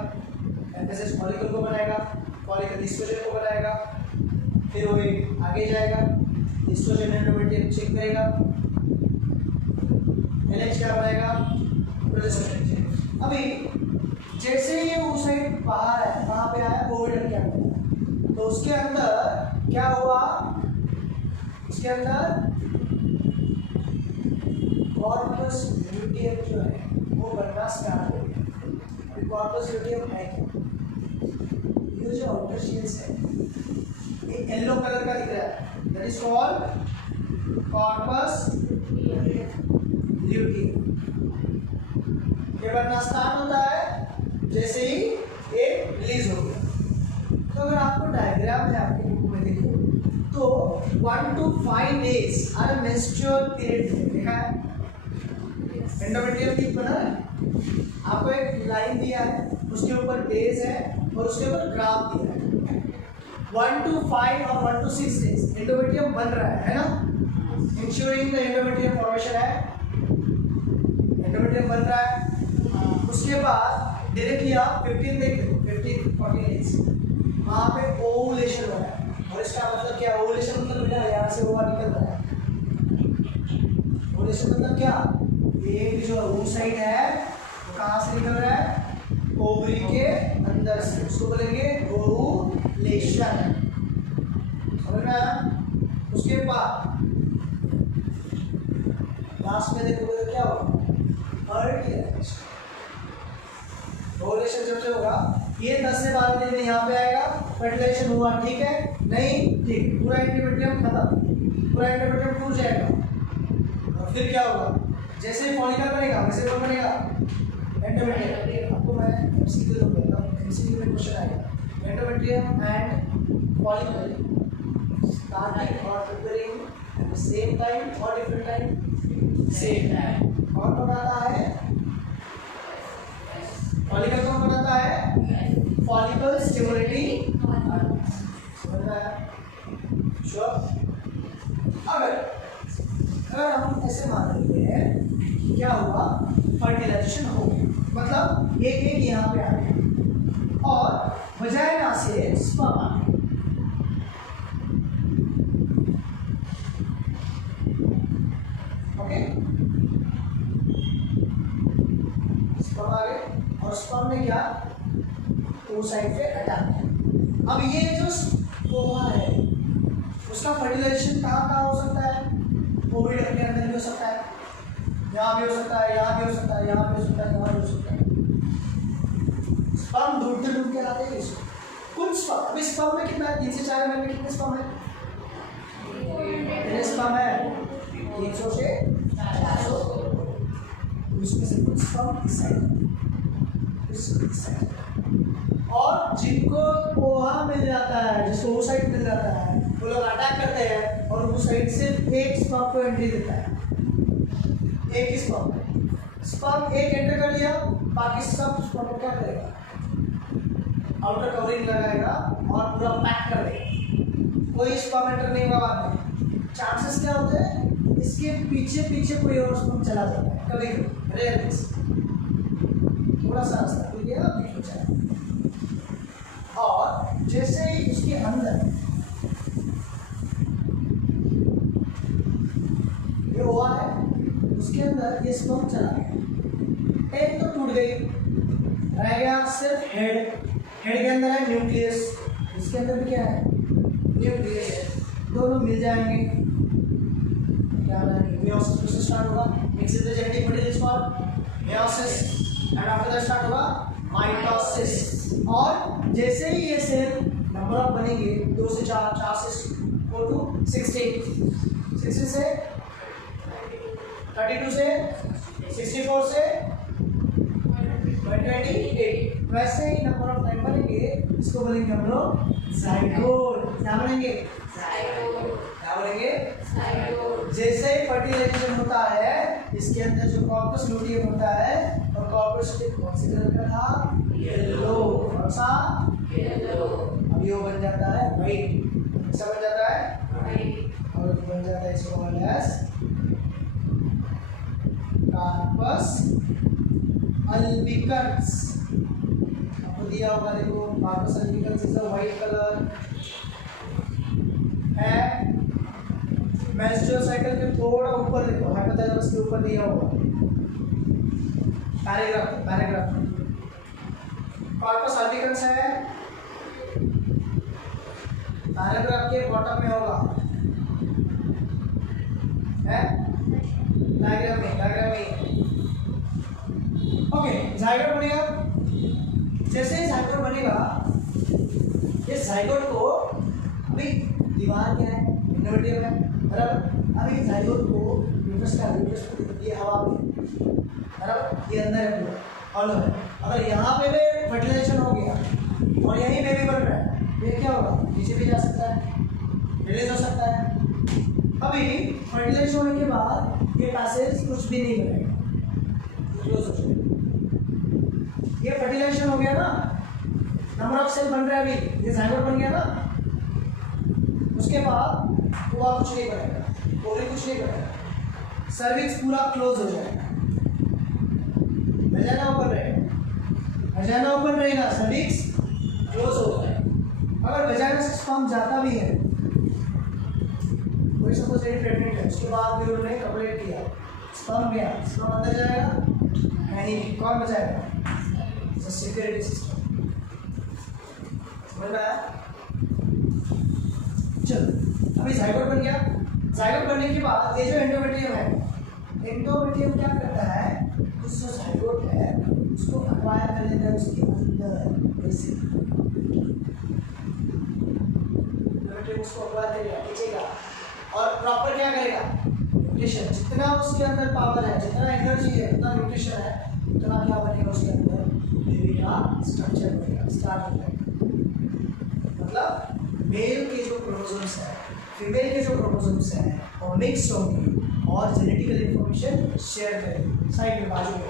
एफएसएच फॉलिकल को बनाएगा, फॉलिकल ईस्ट्रोजन को बनाएगा, फिर वो एक आगे जाएगा, ईस्ट्रोजन एंडोमेट्रियम चेक करेगा, एलएच क्या बनाएगा, प्रोजेस्टेरोन। अभी जैसे ये oocyte बाहर है, कहाँ पे आया, ओविडक्ट के अंदर, तो उसके अंदर क्या हुआ, उसके अंदर कॉर्पस ल्यूटियम जो है वो बनना स्टार्ट हो गया। अभी कॉर्पस ल्यूटियम है क्या, ये जो आउटर शेल्स है ये येलो कलर का दिख रहा है, that is called corpus luteum. ये बनना स्टार्ट होता है जैसे ही ये रिलीज हो गया। तो अगर आपको डायग्राम है आपके बुक में देखो तो 1 to 5 days are menstrual period देखा है, एंडोमेट्रियम ठीक बना है, आपको एक लाइन दिया है, उसके ऊपर डेज है और उसके ऊपर ग्राफ दिया है। 1 to 5 और 1 to 6 डेज एंडोमेट्रियम बन रहा है ना, इंश्योरिंग द एंडोमेट्रियम फॉर्मेशन है, एंडोमेट्रियम बन रहा है। उसके बाद डायरेक्टली आप 15-14 डेज वहाँ पे ओवुलेशन हो रहा है, और इसका मतलब क्या, ओवुलेशन मतलब बेटा यहाँ से ओवा निकल रहा है, ओवुलेशन मतलब क्या, ये जो oocyte है वो कहाँ से निकल रहा है, ओवरी के अंदर से, उसको बोलेंगे ओवुलेशन। समझ में आया? उसके बाद लास्ट में देखोगे तो क्या होगा, फर्टिलाइजेशन। ओवुलेशन जब से होगा ये 10 से 12 दिन में यहाँ पे आएगा, फर्टिलाइजेशन हुआ, ठीक है, नहीं ठीक, पूरा एंडोमेट्रियम खत्म, पूरा एंडोमेट्रियम टूट जाएगा। और फिर क्या होगा, जैसे फॉलिकल बनेगा वैसे कौन बनेगा, एंडोमेट्रियम। आपको मैं एमसीक्यू में बोलता हूँ, एमसीक्यू में क्वेश्चन आएगा, एंडोमेट्रियम एंड फॉलिकल स्टार्टिंग और preparing at the same time और डिफरेंट टाइम, सेम टाइम। कौन बनाता है, फॉलिकल कौन बनाता है, फॉलिकल स्टिमुलेटिंग। समझ में आया? श्योर। अगर हम ऐसे मान लेते हैं क्या हुआ, आपका फर्टिलाइजेशन हो गया, मतलब एक एक यहाँ पे आ गया और वजाइना से स्पर्म आ गया। ओके, स्पर्म आ गए और स्पर्म ने क्या oocyte पे अटैक किया। अब ये जो पोहा है उसका फर्टिलाइजेशन कहाँ हो सकता है? ओविड के अंदर भी हो सकता है, यहाँ भी हो सकता है, यहाँ भी हो सकता है, यहाँ भी हो सकता है, यहाँ भी हो सकता है। स्पर्म ढूंढते के लाते हैं इसको। कुछ स्पर्म, अभी स्पर्म में कितना है? 3 से 4 ml में कितने स्पर्म है? कितने स्पर्म है? 300 से 400। उसमें से कुछ स्पर्म इस साइड, और जिनको पोहा मिल जाता है, जिसको वो साइड मिल जाता है, वो लोग अटैक करते हैं और वो साइड से एक स्पर्म को एंट्री देता है। एक ही स्पर्म एक एंटर कर लिया, बाकी सब स्पर्म क्या करेगा? आउटर कवरिंग लगाएगा और पूरा पैक कर देगा। कोई स्पर्म एंटर नहीं होगा बाद में। चांसेस क्या होते हैं? इसके पीछे पीछे कोई और स्पर्म चला जाता है, कभी रेयर, थोड़ा सा रास्ता खुल गया, हो जाएगा। और जैसे ही उसके अंदर ये हुआ है, उसके अंदर ये स्पर्म चला गया, एक तो टूट गई, रह गया सिर्फ हेड। हेड के अंदर है न्यूक्लियस, इसके अंदर भी क्या है? न्यूक्लियस है। दोनों मिल जाएंगे, क्या बनाएंगे? मियोसिस प्रोसेस स्टार्ट होगा। Mixing the genetic materials for meiosis and after that start होगा माइटोसिस। और जैसे ही ये सेल नंबर ऑफ बनेंगे 2 से 4, 4 से go to 16, 16 से 32 से 64 से 128, वैसे ही नंबर ऑफ टाइम बनेंगे, इसको बोलेंगे हम लोग जाइगोट। क्या बनेंगे? क्या बोलेंगे? जैसे ही फर्टिलाइजेशन होता है, इसके अंदर जो कॉर्पस लूटियम होता है, और कॉर्पस कौन सी कलर का था? येलो। कौन सा? येलो। अब ये बन जाता है व्हाइट। कैसा बन जाता है? व्हाइट। और बन जाता है इसको कॉल्ड एज कार्पस अल्बिकन्स। आपको दिया होगा, देखो corpus albicans is a white colour है। मेंस्ट्रुअल साइकिल के थोड़ा ऊपर देखो, हाइपोथैलेमस के ऊपर दिया होगा पैराग्राफ में कॉर्पस अल्बिकन्स है, पैराग्राफ के बॉटम में होगा, है डायग्राम में। ओके, जाइगोट बनेगा। जैसे ही जाइगोट बनेगा, ये जाइगोट को अभी दीवार क्या है? इनोवेटिव है, बराबर। अभी जाइगोट को यूट्रस ये हवा में, बराबर, ये अंदर है पूरा हॉलो है। अगर यहाँ पे भी फर्टिलाइजेशन हो गया और यहीं बेबी बन रहा है, ये क्या होगा? नीचे भी जा सकता है, रिलीज हो सकता है। अभी फर्टिलाइजेशन होने के बाद ये पैसेज कुछ भी नहीं बनेगा, क्लोज हो जाएगा। ये फर्टिलाइजेशन हो गया ना, नंबर ऑफ सेल बन रहा है, अभी ये जाइगोट बन गया ना, उसके बाद हुआ कुछ नहीं बनेगा, ओवरी कुछ नहीं बनेगा, सर्विक्स पूरा क्लोज हो जाएगा। वजाइना ओपन रहेगा, सर्विक्स क्लोज हो जाएगा। अगर वजाइना से स्पर्म जाता भी है, कोई सपोज प्रेग्नेंट है, उसके बाद भी उन्होंने कपलेट किया, स्पर्म गया, स्पर्म अंदर जाएगा, नहीं, कौन बचाएगा? Security system. समझ में आया? चलो, अभी जाइगोट बन गया। जाइगोट बनने के बाद ये जो एंडोमेट्रियम है, एंडोमेट्रियम क्या करता है? उस जो जाइगोट है उसको अक्वायर कर लेता है उसके अंदर, ऐसे एंडोमेट्रियम उसको अक्वायर करेगा, खींचेगा और प्रॉपर क्या करेगा? न्यूट्रिशन। जितना उसके अंदर पावर है, जितना एनर्जी है, उतना न्यूट्रिशन है, उतना क्या बनेगा उसके अंदर? बेबी का स्ट्रक्चर बनेगा, स्टार्ट हो जाएगा। मतलब मेल के जो क्रोमोसोम्स है, फीमेल के जो क्रोमोसोम्स हैं, वो मिक्स होंगे और जेनेटिकल इंफॉर्मेशन शेयर करेंगे साइड में, बाजू में।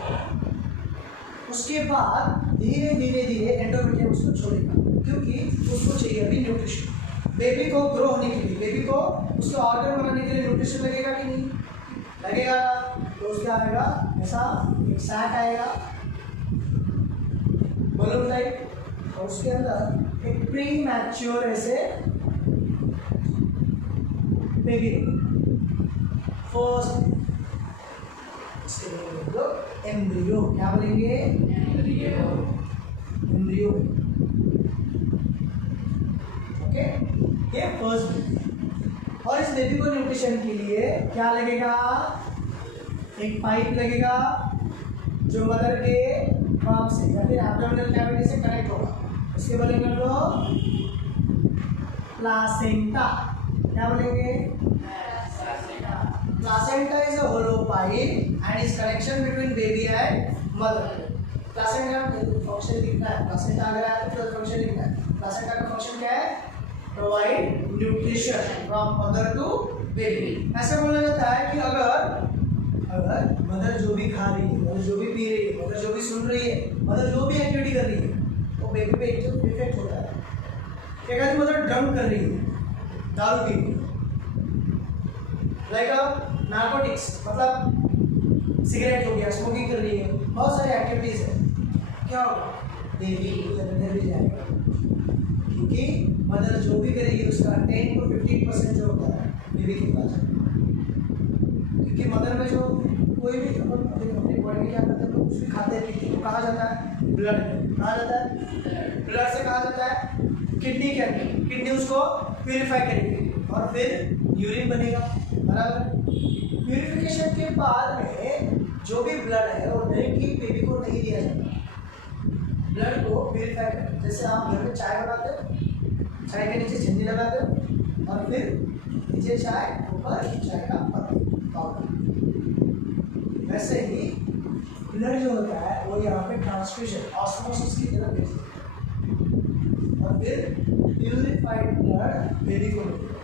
उसके बाद धीरे धीरे धीरे एंडोमेट्रियम उसको छोड़ेगा, क्योंकि उसको चाहिए अभी न्यूट्रिशन। बेबी को ग्रो होने के लिए, बेबी को उसके ऑर्गन बनाने के लिए न्यूट्रिशन लगेगा कि नहीं? लगेगा ना, तो उसका आएगा ऐसा एक सैक आएगा बलून टाइप, और उसके अंदर एक प्री मैच्योर ऐसे बेबी फर्स्ट एम्ब्रियो, क्या बोलेंगे? एम्ब्रियो। ओके, ये फर्स्ट बेबी। और इस बेबी को न्यूट्रिशन के लिए क्या लगेगा? एक पाइप लगेगा जो मदर के फार्म से या फिर एब्डोमिनल कैविटी से कनेक्ट होगा, उसके बोलेंगे हम लोग प्लासेंटा। क्या बोलेंगे? Placenta is a hollow pipe and is connection between baby and mother. Placenta का फंक्शन लिखना है, placenta अगर आया तो फंक्शन लिखना है। Placenta का फंक्शन क्या है? Provide nutrition from mother to baby। ऐसे बोला जाता है कि अगर मदर जो भी खा रही है, मदर जो भी पी रही है, मदर जो भी सुन रही है, मदर जो भी एक्टिविटी कर रही है, वो बेबी पे एक इफेक्ट होता है। क्या कहते हैं? मदर ड्रंक कर रही है, दारू पी रही है, लाइक नार्कोटिक्स, मतलब सिगरेट हो गया, स्मोकिंग कर रही है, बहुत सारी एक्टिविटीज है, क्या होगा? बेबी अंदर भी जाएगा, क्योंकि मदर जो भी करेगी उसका 10 to 15% जो होता है बेबी के पास, क्योंकि मदर में जो कोई भी अपनी बॉडी में क्या करते हैं, कुछ भी खाते हैं, तो कहाँ जाता है? ब्लड। कहाँ जाता है? ब्लड से कहाँ जाता है? किडनी के अंदर। किडनी उसको प्यूरिफाई करेगी और फिर यूरिन बनेगा, बराबर। प्यूरिफिकेशन के बाद में जो भी ब्लड है वो डायरेक्टली बेबी को नहीं दिया जाता, ब्लड को प्यूरिफाई करते। जैसे आप घर में चाय बनाते हो, चाय के नीचे चीनी लगाते हो और फिर नीचे चाय, ऊपर चाय का पाउडर, वैसे ही ब्लड जो होता है वो यहाँ पे ट्रांसफ्यूजन ऑस्मोसिस की तरह भेजते हैं और फिर प्यूरिफाइड ब्लड बेबी को मिलता है।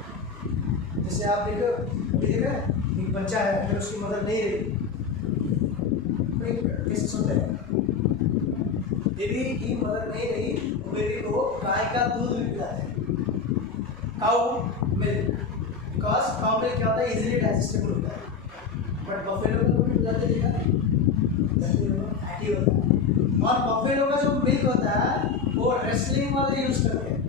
जैसे आप देखो एक बच्चा है, अगर उसकी मदर नहीं रही, कैसे सुनते हैं? बेबी की मदर नहीं रही तो बेबी को गाय का दूध भी पिलाते हैं, cow milk, because cow milk क्या होता है? इजीली डाइजेस्टेबल होता है। बट बफेलो का दूध पिलाते देखा, फैटी होता है। और बफेलो का जो मिल्क होता है वो रेसलिंग वाले यूज करते हैं,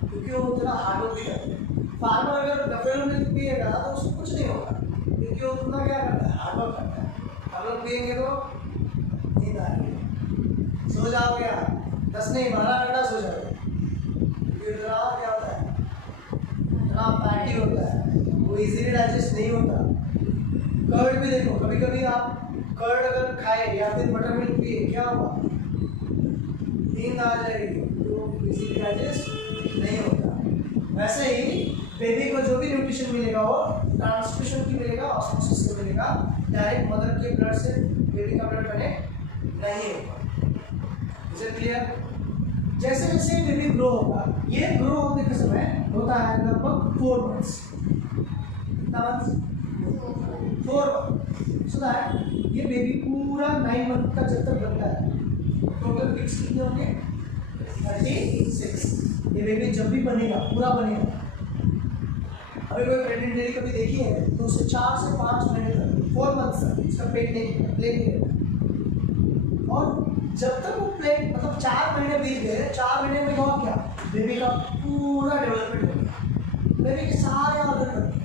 क्योंकि वो उतना हार्ड वर्क भी करते हैं। फार्मर अगर बफेलो मिल्क पिएगा तो उसको कुछ नहीं होगा, क्योंकि वो उतना क्या करता है? हार्ड वर्क करता है। आप लोग पिएंगे तो नींद आएगी, सो जाओगे आप, 10 नहीं 12 घंटा सो जाओगे, क्योंकि इतना क्या होता है? इतना फैटी होता है, वो इजीली डाइजेस्ट नहीं होता। कर्ड भी देखो, कभी कभी आप कर्ड अगर खाए या फिर बटर मिल्क पिए, क्या होगा? नींद आ जाएगी, तो इजीली डाइजेस्ट नहीं होता। वैसे ही बेबी को जो भी न्यूट्रिशन मिलेगा वो ट्रांसफ्यूजन की मिलेगा, ऑस्मोसिस से मिलेगा, डायरेक्ट मदर के ब्लड से बेबी का ब्लड कनेक्ट नहीं होगा। Is it clear? जैसे जैसे बेबी ग्रो होगा, ये ग्रो होने के समय होता है लगभग 4 मंथ्स। कितना मंथ्स? 4 मंथ। सो दैट ये बेबी पूरा 9 मंथ का जब तक बनता है, टोटल वीक्स कितने होंगे? 36। ये बेबी जब भी बनेगा पूरा बनेगा। अभी कोई प्रेग्नेंट लेडी कभी देखी है तो उसे 4 से 5 महीने तक, 4 मंथ्स तक इसका पेट नहीं रहता। और जब तक वो प्लेट मतलब 4 महीने बीत गए, 4 महीने में हुआ क्या? बेबी का पूरा डेवलपमेंट हो गया, बेबी के सारे ऑर्गन बन गए,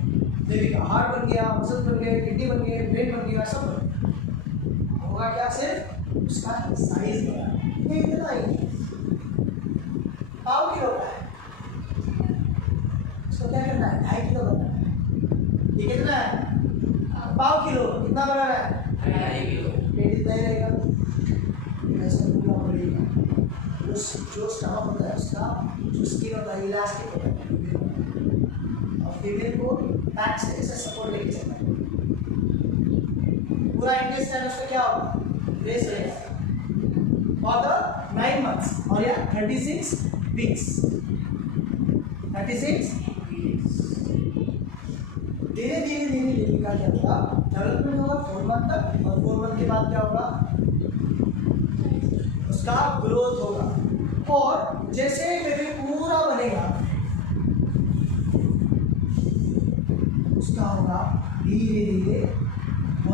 बेबी का हार्ट बन गया, मसल बन गए, किडनी बन गए, ब्रेन बन गया, सब बन गया। होगा क्या? सिर्फ उसका साइज बढ़ा, ये इतना ही पाव किलो का है, इसको क्या करना है? 2.5 किलो बनाना है। ये कितना है? पाव किलो। कितना बनाना है? 2.5 किलो। पेट इतना ही रहेगा, ऐसा पूरा बढ़ेगा। जो स्टमक होता है उसका जो स्किन होता है इलास्टिक होता है, और फीमेल को बैक से ऐसे सपोर्ट लेके चलना है। पूरा इंटेस्टाइन उसका क्या होगा? रेस रहेगा फॉर द 9 मंथ्स और या 36 वीक्स। 36 धीरे धीरे धीरे बेबी का क्या होगा? डेवलपमेंट होगा 4 मंथ तक, और 4 मंथ के बाद क्या होगा? उसका ग्रोथ होगा। और जैसे बेबी पूरा बनेगा उसका होगा धीरे धीरे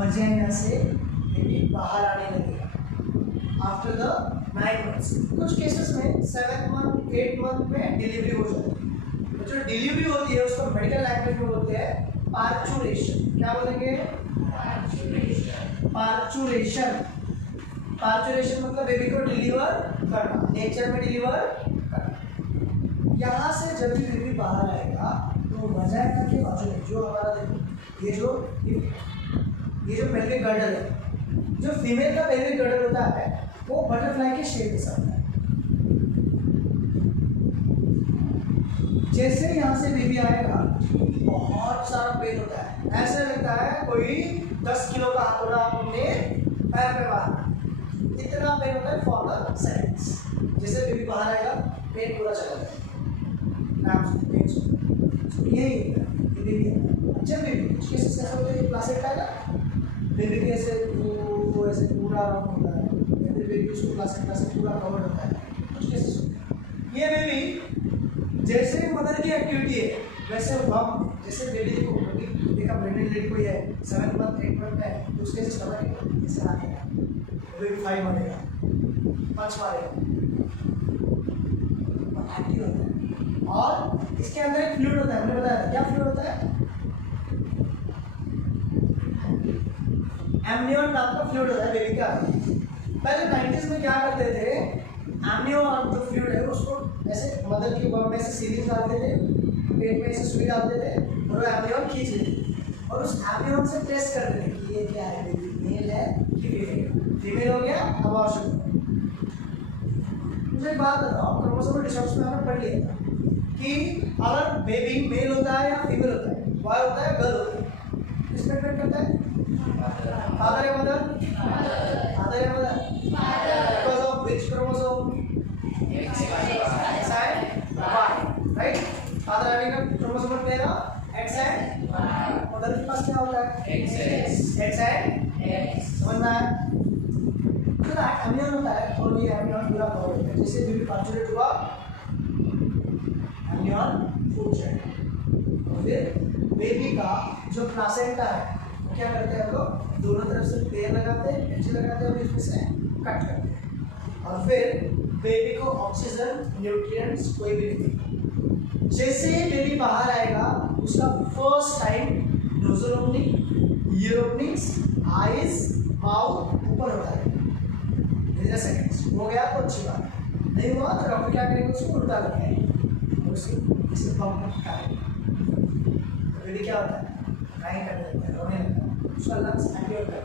वजाइना से बेबी बाहर आने लगेगा आफ्टर द 9 months। कुछ केसेस में 7 month 8 month में डिलीवरी हो जाती है। तो जो डिलीवरी होती है उसको मेडिकल लैंग्वेज में बोलते हैं पार्चुरेशन। क्या बोलेंगे? पार्चुरेशन। पार्चुरेशन मतलब बेबी को डिलीवर करना, नेचर में डिलीवर करना। यहाँ से जब भी बेबी बाहर आएगा तो वजाइना के बाजू में जो हमारा देखो ये जो पेल्विक गर्डर है, जो फीमेल का पेल्विक गर्डर होता है वो बटरफ्लाई के शेप के साथ है। जैसे यहाँ से बेबी आएगा बहुत सारा पेन होता है, ऐसा लगता है कोई 10 किलो का हथौड़ा अपने पैर पे मारना, इतना पेन होता है फॉर द सेकंड्स। जैसे बेबी बाहर आएगा पेन पूरा चला जाएगा। यही होता है बेबी। जब बेबी कुछ केसेस ऐसा होता है प्लासेंटा आएगा बेबी के ऐसे वो ऐसे पूरा होता है, फिर बेबी उसको प्लासेंटा से पूरा कवर्ड होता है। कुछ केसेस होते हैं ये बेबी जैसे मदर की एक्टिविटी है वैसे हम जैसे बेबी को देखा प्रेग्नेंट लेडी कोई है 7 month 8 month में तो उसके स्टमक ऐसे आएगा, बेबी 5 मारेगा 5 मारेगा एक्टिव होता है। और इसके अंदर एक फ्लूइड होता है, हमने बताया क्या फ्लूइड होता है? एमनियन नाम का फ्लूइड होता है बेबी का। पहले 90s में क्या करते थे, एमनियन जो फ्लूइड है उसको ऐसे मदर की बॉडी में से सीरीज डालते थे, पेट में से सुई डालते थे और वो एमनियन खींच लेते और उस एमनियन से टेस्ट करते थे कि ये क्या है, बेबी मेल है कि फीमेल। फीमेल हो गया अबॉर्शन। मुझे एक बात बताओ, क्रोमोसोमल डिसऑर्डर्स में हमने पढ़ लिया था कि अगर बेबी मेल होता है या फीमेल होता है, बॉय होता है गर्ल होता है, किसमें डिपेंड करता है? फादर या मदर? फादर या mother? Because of which chromosome? X and Y, right? Father आने का chromosomal pair X and Y। Mother के पास क्या होता है? X and X। समझ में आया? तो एमनियन होता है और ये एमनियन पूरा कवर होता है। जैसे बेबी पार्चुरेट हुआ एमनियन फूट जाएगा। और फिर बेबी का जो प्लासेंटा है वो क्या करते हैं हम लोग दोनों तरफ से पेड़ लगाते हैं, पेंची लगाते हैं और इसमें से कट करते हैं और फिर बेबी को ऑक्सीजन न्यूट्रिएंट्स कोई भी नहीं। जैसे ही बेबी बाहर आएगा उसका first time nozzle opening, year openings, eyes, mouth ऊपर होता है। सेकंड्स हो गया तो अच्छी बात, नहीं हुआ तो डॉक्टर क्या करेंगे उसको उल्टा लगाएंगे और उसको इसे पंप करेंगे। तो बेबी क्या होता है? क्राइंग करने लगता है, रोने लगता है, उसका लंग्स एक्टिव होता है।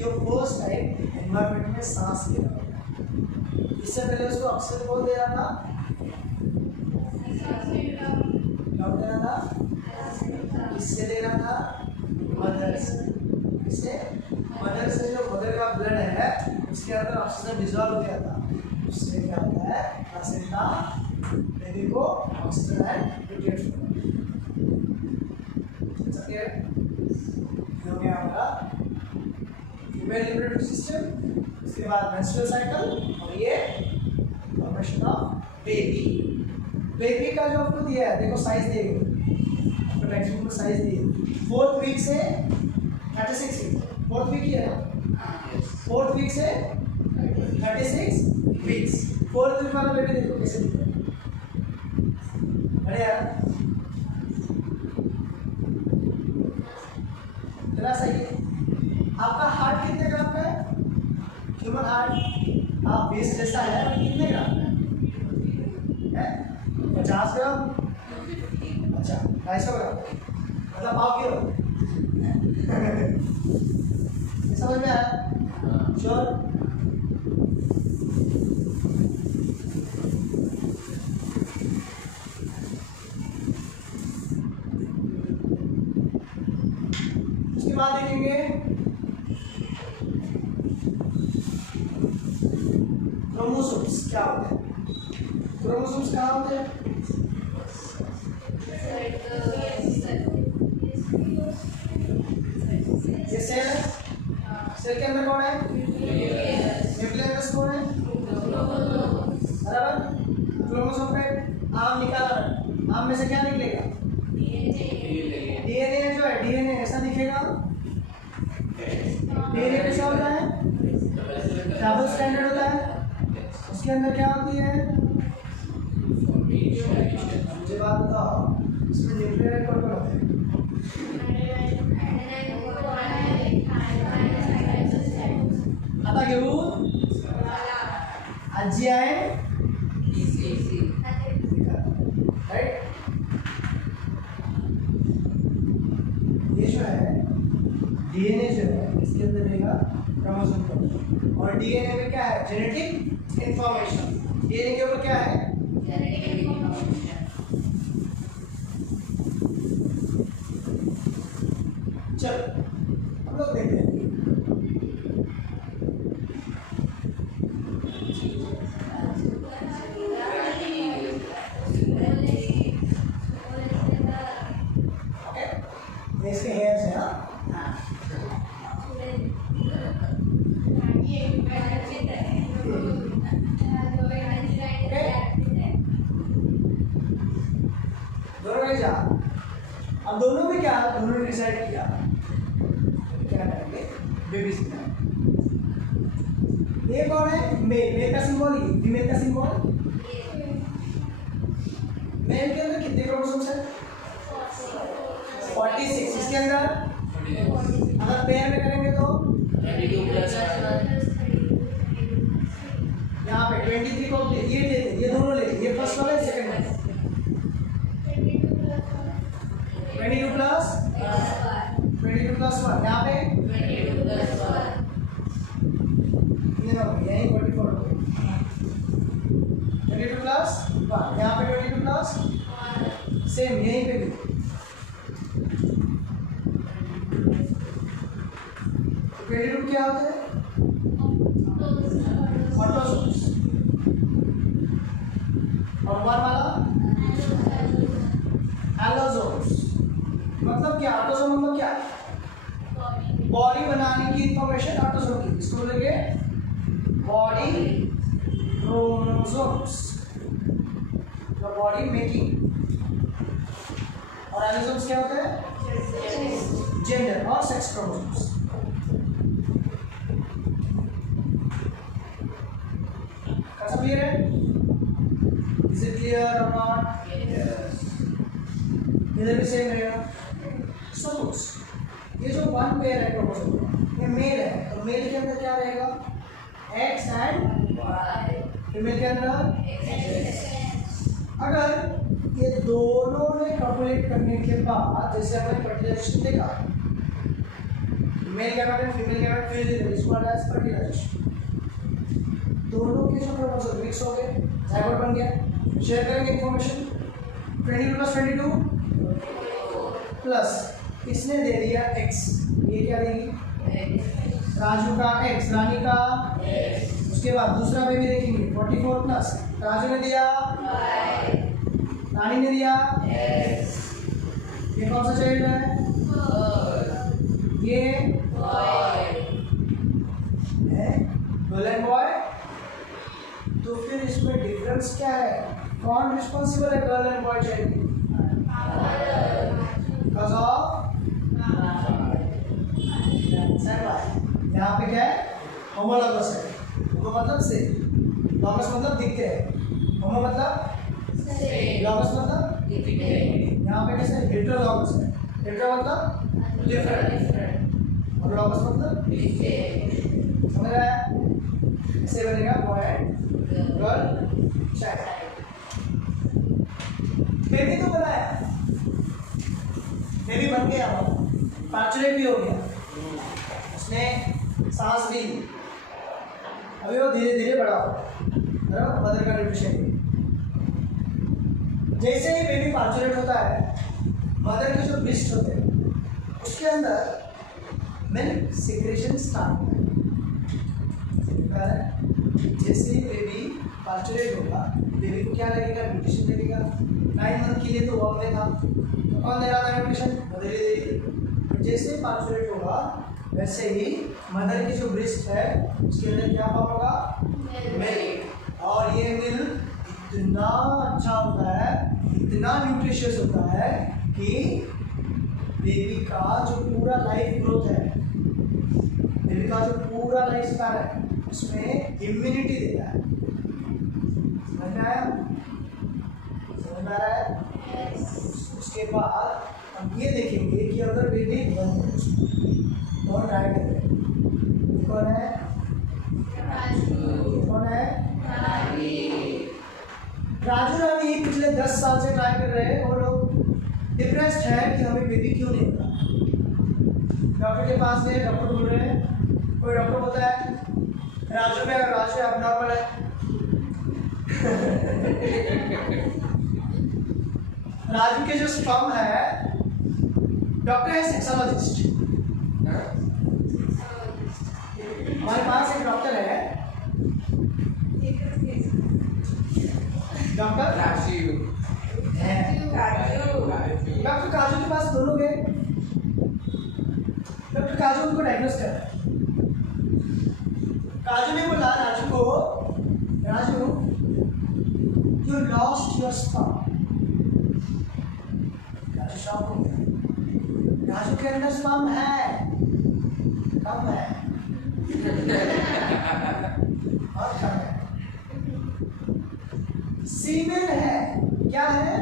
ये फर्स्ट टाइम एनवायरनमेंट में सांस ले रहा होता है। इससे पहले उसको ऑक्सीजन कौन दे रहा था? कौन दे रहा था? किससे दे रहा था? मदर से। किससे? मदर से। जो मदर का ब्लड है उसके अंदर ऑक्सीजन डिजॉल्व हो गया था, उससे क्या होता है? प्लासेंटा बेबी को ऑक्सीजन एंड न्यूट्रिएंट्स हो गया हमारा फीमेल रिप्रोडक्टिव सिस्टम। उसके बाद मेंस्ट्रुअल साइकिल और ये फॉर्मेशन ऑफ बेबी। बेबी का जो आपको दिया है देखो साइज दिए गए, आपको टेक्स्ट बुक में साइज दिए 4th वीक से 36 वीक। 4th वीक ही है ना? 4th वीक से 36 वीक्स। 4th वीक वाला बेबी देखो कैसे दिख रहा है, बढ़िया चला सही है। आपका हार्ट कितने ग्राम का है? ह्यूमन हार्ट आप 20 जैसा है, कितने ग्राम का है? 50 ग्राम। अच्छा 250 ग्राम मतलब पाव किलो। समझ में आया? श्योर? उसके बाद देखेंगे क्रोमोसोम्स क्या होते हैं। क्रोमोसोम्स कहाँ होते हैं? ये सेल है, सेल के अंदर कौन है? न्यूक्लियस कौन है? बराबर। क्रोमोसोम पे आम निकाला, आम में से क्या निकलेगा? डीएनए जो है, डीएनए ऐसा दिखेगा डबल स्टैंडर्ड होता है, उसके अंदर क्या होती है? मुझे बात बताओ, इसमें न्यूक्लियर कौन कौन होते हैं? आता घेऊन आजी आहे, राइट? ये जो है डीएनए जो है इसके अंदर रहेगा क्रोमोसोम का, और डीएनए में क्या है? Genetic information. डीएनए के ऊपर क्या है? चलो हम लोग देखते हैं। ओके, इसके हेयर्स है। हाँ, दोनों ने जा, अब दोनों में क्या, दोनों ने डिसाइड किया क्या करेंगे, बेबीज का। ये कौन है? मेल। मेल का सिंबल ये, फीमेल का सिंबल। मेल के अंदर कितने क्रोमोसोम्स हैं? 46। इसके अंदर अगर पेयर में करेंगे तो 22 प्लस 1 यहाँ पे 23 को ये लेते, ये दोनों लेते, ये फर्स्ट वाला है, सेकंड वाला। 22 प्लस 1 यहाँ पे 22 प्लस 1 यही 44 हो गया। 22 प्लस 1 यहाँ पे 22 प्लस सेम यहीं पे भी। क्या होते हैं? ऑटोसोम्स। और वन वाला एलोसोम्स। मतलब क्या? ऑटोसोम मतलब क्या? बॉडी बनाने की इंफॉर्मेशन ऑटोसोम की, इसको बोलेंगे बॉडी क्रोमोसोम्स, बॉडी मेकिंग। और एलोसोम्स क्या होते हैं? जेंडर और सेक्स क्रोमोसोम्स। कैसा क्लियर है? इज इट क्लियर और नॉट? इधर भी सेम रहेगा। सपोज ये जो वन पेयर है क्रोमोसोम, ये मेल है, तो मेल के अंदर क्या रहेगा? X and Y. फीमेल के अंदर अगर ये दोनों ने कॉपुलेट करने के बाद, जैसे हमने फर्टिलाइजेशन देखा, male gamete and female gamete fuse, इसको एज फर्टिलाइजेशन, दोनों के जो क्रोमोसोम मिक्स हो गए, जाइगोट बन गया, शेयर करेंगे इंफॉर्मेशन। 22 प्लस 22 प्लस इसने दे दिया x, ये क्या देगी? राजू का x, रानी का x। उसके बाद दूसरा बेबी देखेंगे 44 प्लस, राजू ने दिया y, रानी ने दिया x। ये कौन सा चाइल्ड है? ये बॉय है, गर्ल एंड बॉय। तो फिर इसमें डिफरेंस क्या है? कौन रिस्पॉन्सिबल है गर्ल एंड बॉय चाइल्ड? यहाँ पे क्या है? होमोलॉगस है। होमो मतलब से, लॉगस मतलब दिखते हैं, होमो मतलब लॉगस मतलब दिखते हैं। यहाँ पे कैसे? हेटेरोलॉगस है। हेटेरो मतलब डिफरेंट और लॉगस मतलब दिखते हैं। समझ आया? ऐसे बनेगा boy and girl child. Baby तो बनाया, बेबी बन गया, पार्चुलेट भी हो गया, उसने सांस ली, अभी वो धीरे धीरे बड़ा हो, बराबर? मदर का न्यूट्रिशन। जैसे ही बेबी पार्चुलेट होता है, मदर के जो ब्रेस्ट होते हैं उसके अंदर मिल्क सिक्रेशन स्टार्ट होता है। जैसे ही बेबी पार्चुलेट होगा, बेबी को क्या लगेगा? न्यूट्रिशन लगेगा। 9 मंथ के लिए तो वॉर्म में था, तो कौन दे रहा था न्यूट्रिशन? मदर ही दे रही। जैसे ही पार्चुलेट होगा, वैसे ही मदर की जो ब्रेस्ट है उसके अंदर क्या फॉर्म होगा? मिल्क। और ये मिल्क इतना अच्छा होता है, इतना न्यूट्रिशियस होता है कि बेबी का जो पूरा लाइफ ग्रोथ है, बेबी का जो पूरा लाइफ स्पैन है, उसमें इम्यूनिटी देता है। समझ में आया? समझ में आ रहा है? उसके बाद हम ये देखेंगे कि अगर बेबी कौन राइट है, कौन है, कौन है, राजू रानी पिछले 10 साल से ट्राई कर रहे हैं और लोग डिप्रेस्ड है कि हमें बेबी क्यों नहीं होगा। डॉक्टर के पास गए, डॉक्टर बोल रहे हैं, कोई डॉक्टर बोलता है राजू में राजू अब नॉर्मल है। राजू के जो स्पर्म है, डॉक्टर है सेक्सोलॉजिस्ट, हमारे पास एक डॉक्टर है, डॉक्टर डॉक्टर काजू के पास दोनों गए। डॉक्टर काजू उनको डायग्नोस कर रहा है। काजू ने बोला राजू को, Raju you lost your sperm. Raju shock हो गया, राजू के अंदर स्पर्म है, कम है और कम है, सीमेन है। क्या है?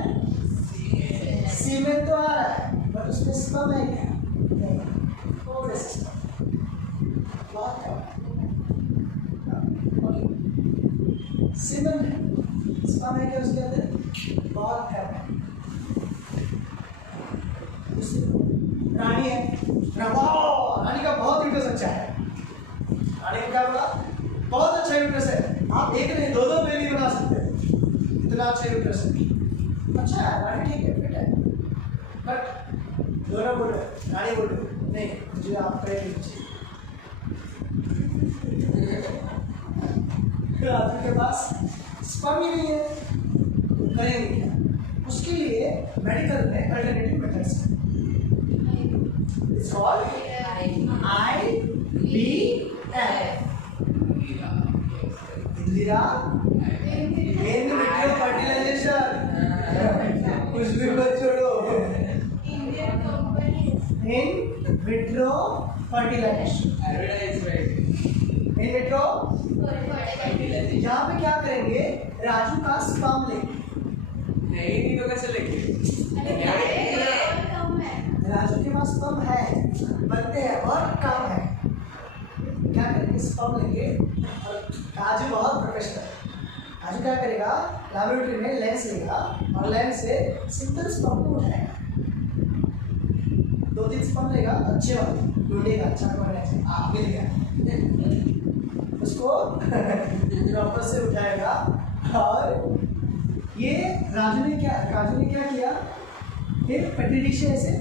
सीमेन तो आ रहा है बट उसमें स्पर्म है क्या? नहीं, थोड़े से स्पर्म, बहुत कम है। सीमेन है, स्पर्म है क्या उसके अंदर? बहुत कम है। रानी है, रानी का बहुत यूट्रस अच्छा है। रानी को क्या बोला? बहुत अच्छा यूट्रस है, आप एक नहीं दो बेबी बना सकते हैं, इतना अच्छा यूट्रस है। अच्छा है, रानी ठीक है, फिट है, बट दोनों बोल रहे, रानी बोल रहे नहीं मुझे आपका ही चाहिए। राजू के पास स्पर्म ही नहीं है, करेंगे क्या? उसके लिए मेडिकल में अल्टरनेटिव मेथड्स हैं। It's called IVF, Indira in vitro fertilisation. कुछ भी मत छोड़ो, in vitro fertilisation, in vitro. यहाँ पे क्या करेंगे? राजू का स्पर्म लेंगे। नहीं तो कैसे लेंगे? राजू के पास स्पर्म है, बनते हैं और कम है, क्या करेंगे? स्पर्म लेंगे। और राजू बहुत प्रोफेशनल है। राजू क्या करेगा? लैबोरेटरी में लेंस लेगा और लेंस से सिंपल स्पर्म को उठाएगा। 2-3 स्पर्म लेगा, अच्छे वाले ढूंढेगा, अच्छा कौन आप मिल गया, उसको प्रॉपर से उठाएगा। और ये राजू ने क्या किया? एक पेट्री डिश है, ऐसे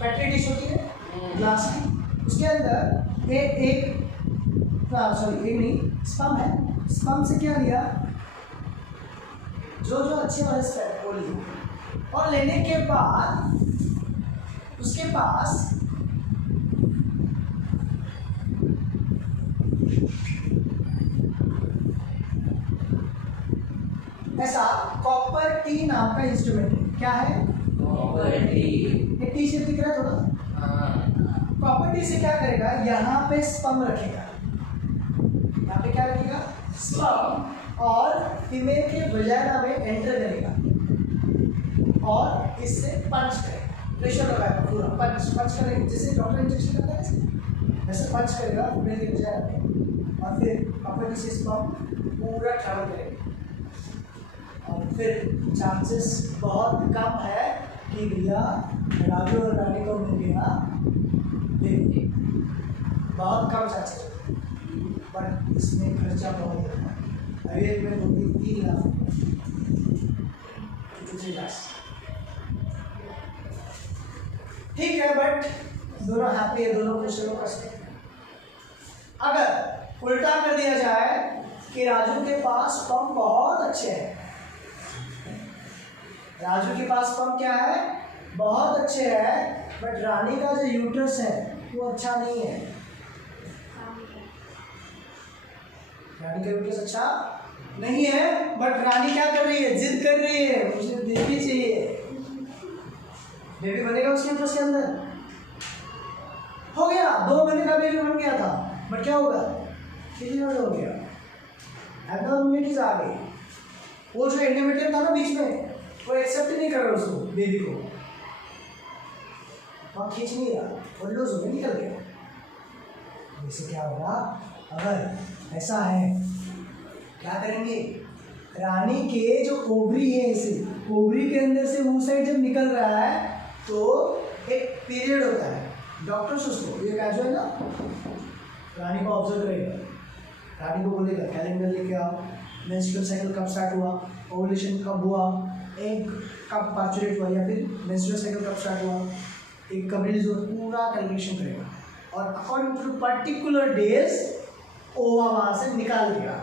पेट्री डिश होती है ग्लास की, उसके अंदर एक नहीं स्पर्म है, स्पर्म से क्या लिया? जो अच्छे वाले स्पर्म को लिए, और लेने के बाद उसके पास ऐसा कॉपर टी नाम का इंस्ट्रूमेंट है। क्या है? Copper T. एक टी शेप दिख रहा है थोड़ा। कॉपर टी से क्या करेगा? यहाँ पे स्पर्म रखेगा, यहाँ पे क्या रखेगा? स्पर्म, और फीमेल के वजाइना में एंटर करेगा और इससे पंच करेगा, प्रेशर लगाएगा पूरा, पंच करेगा, जैसे डॉक्टर इंजेक्शन करता है वैसे पंच करेगा फीमेल के वजाइना में, और फिर कॉपर टी से स्पर्म पूरा ट्रैवल करेगा। और फिर चांसेस बहुत कम है कि भैया राजू और रानी को मिल गया बेबी, बहुत कम चांसेस, बट इसमें खर्चा बहुत है। अभी एक में 2-3 लाख 3 लाख, ठीक है, बट दोनों हैप्पी है, दोनों खुश है, कष्ट है। अगर उल्टा कर दिया जाए कि राजू के पास स्पर्म बहुत अच्छे हैं, राजू के पास स्पर्म क्या है? बहुत अच्छे है, बट रानी का जो यूट्रस है वो अच्छा नहीं है। रानी का यूट्रस अच्छा नहीं है, बट रानी क्या कर रही है? जिद कर रही है, मुझे बेबी चाहिए। बेबी बनेगा उसके यूट्रस के अंदर, हो गया, 2 महीने का बेबी बन गया था, बट क्या होगा, पीरियड हो गया, एब्नॉर्मलिटीज आ गई। वो जो एंडोमेट्रियम था ना बीच में, वो एक्सेप्ट नहीं कर रहा उसको, बेबी को, वहाँ खींच नहीं रहा, वो लूज हो गया, निकल गया। इससे क्या होगा, अगर ऐसा है क्या करेंगे, रानी के जो ओवरी है, इसे ओवरी के अंदर से वो साइड जब निकल रहा है तो एक पीरियड होता है, डॉक्टर्स उसको, ये क्या जो है ना, रानी को ऑब्जर्व करेगा, रानी को बोलेगा कैलेंडर लेके आओ, मेंस्ट्रुअल साइकिल कब स्टार्ट हुआ, ओवुलेशन कब हुआ, एग कब पार्चुरेट हुआ, या फिर मेंस्ट्रुअल साइकिल कब स्टार्ट हुआ, एक कब रिलीज हुआ, पूरा कैलकुलेशन करेगा और अकॉर्डिंग टू पर्टिकुलर डेज ओवा वहाँ से निकाल देगा,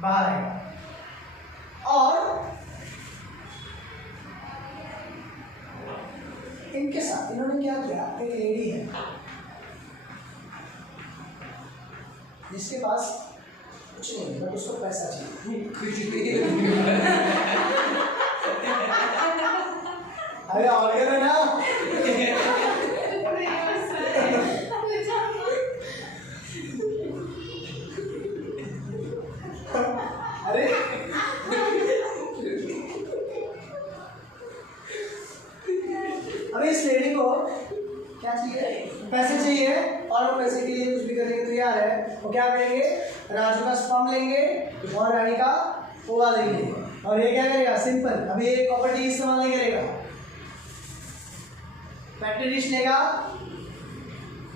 बाहर आएगा। और इनके साथ इन्होंने क्या किया, एक लेडी है जिसके पास कुछ नहीं है बट उसको पैसा चाहिए, कुछ नहीं अरे ऑडियो है ना, अरे अभी इस लेडी को क्या चाहिए, पैसे चाहिए, और वो पैसे के लिए कुछ भी करने के तैयार है। वो क्या करेंगे, राजू का स्पर्म लेंगे और रानी का ओवा लेंगे, और ये क्या करेगा, सिंपल, अभी ये प्रॉपर्टी इस्तेमाल नहीं करेगा, पैटी डिश लेगा,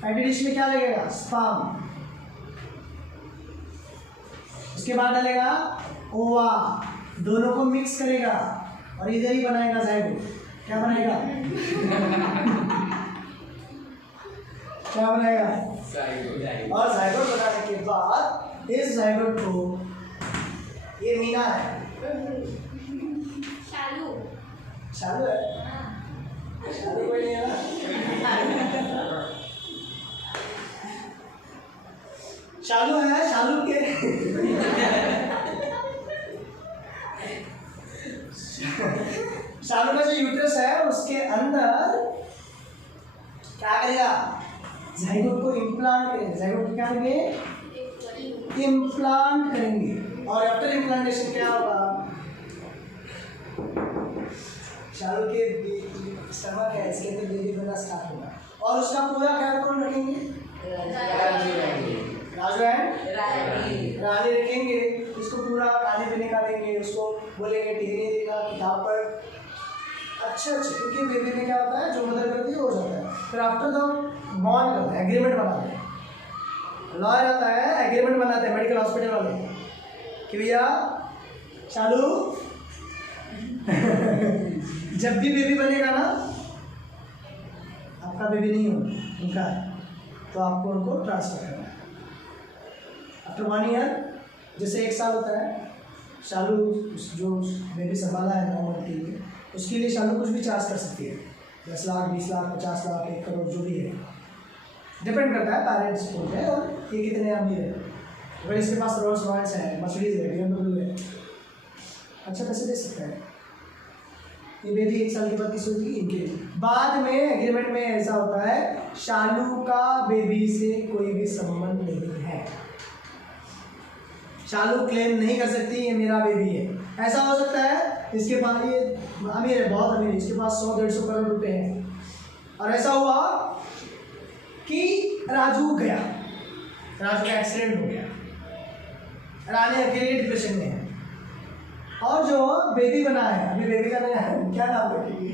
पैटी डिश में क्या लगेगा, स्पर्म, उसके बाद डालेगा ओवा, दोनों को मिक्स करेगा और इधर ही बनाएगा जाइगोट। क्या बनाएगा क्या बनाएगा, और जाइगोट बनाने के बाद इस जाइगोट को, ये मीना है, शालू है, शालू कोई नहीं है ना, शालू है, शालू के शालू का जो यूट्रस है उसके अंदर क्या करेगा, जाइगोट को इम्प्लांट करेंगे, जाइगोट को क्या करेंगे, इम्प्लांट करेंगे, और आफ्टर इम्प्लांटेशन क्या होगा, शालू के स्टमक है, इसके अंदर बेबी बनना स्टार्ट होगा, और उसका पूरा ख्याल कौन रखेंगे, राजू है, रानी रखेंगे, उसको पूरा खाने पीने का देंगे, उसको बोलेंगे टिकने देगा, किताब पर, अच्छा, क्योंकि बेबी में क्या होता है, जो मदर करती है हो जाता है, फिर आफ्टर द बॉन्ड करता है, एग्रीमेंट बनाते हैं, लॉयर आता है, एग्रीमेंट बनाते हैं मेडिकल हॉस्पिटल वाले कि भैया चालू जब भी बेबी बनेगा ना, आपका बेबी नहीं होगा, उनका है, तो आपको उनको ट्रांसफर करना है आफ्टर 1 ईयर, जैसे 1 साल होता है, शालू जो बेबी संभाला है नॉर्मल के लिए, उसके लिए शालू कुछ भी चार्ज कर सकती है, 10 लाख 20 लाख 50 लाख 1 करोड़ जो भी है, डिपेंड करता है पेरेंट्स को है और ये कितने अमीर है। अगर इसके पास रोल्स रॉयल्स है, मर्सिडीज है, BMW है, अच्छा पैसे दे सकता है। ये बेबी 1 साल के बाद किस होगी, इनके बाद में एग्रीमेंट में ऐसा होता है, शालू का बेबी से कोई भी संबंध नहीं है, शालू क्लेम नहीं कर सकती ये मेरा बेबी है। ऐसा हो सकता है इसके पास, ये अमीर है, बहुत अमीर है, इसके पास 100-150 करोड़ रुपए हैं, और ऐसा हुआ कि राजू गया, राजू का एक्सीडेंट हो गया, रानी अकेले डिप्रेशन में है, और जो बेबी बना है, अभी बेबी का नया है, क्या नाम रखेंगे,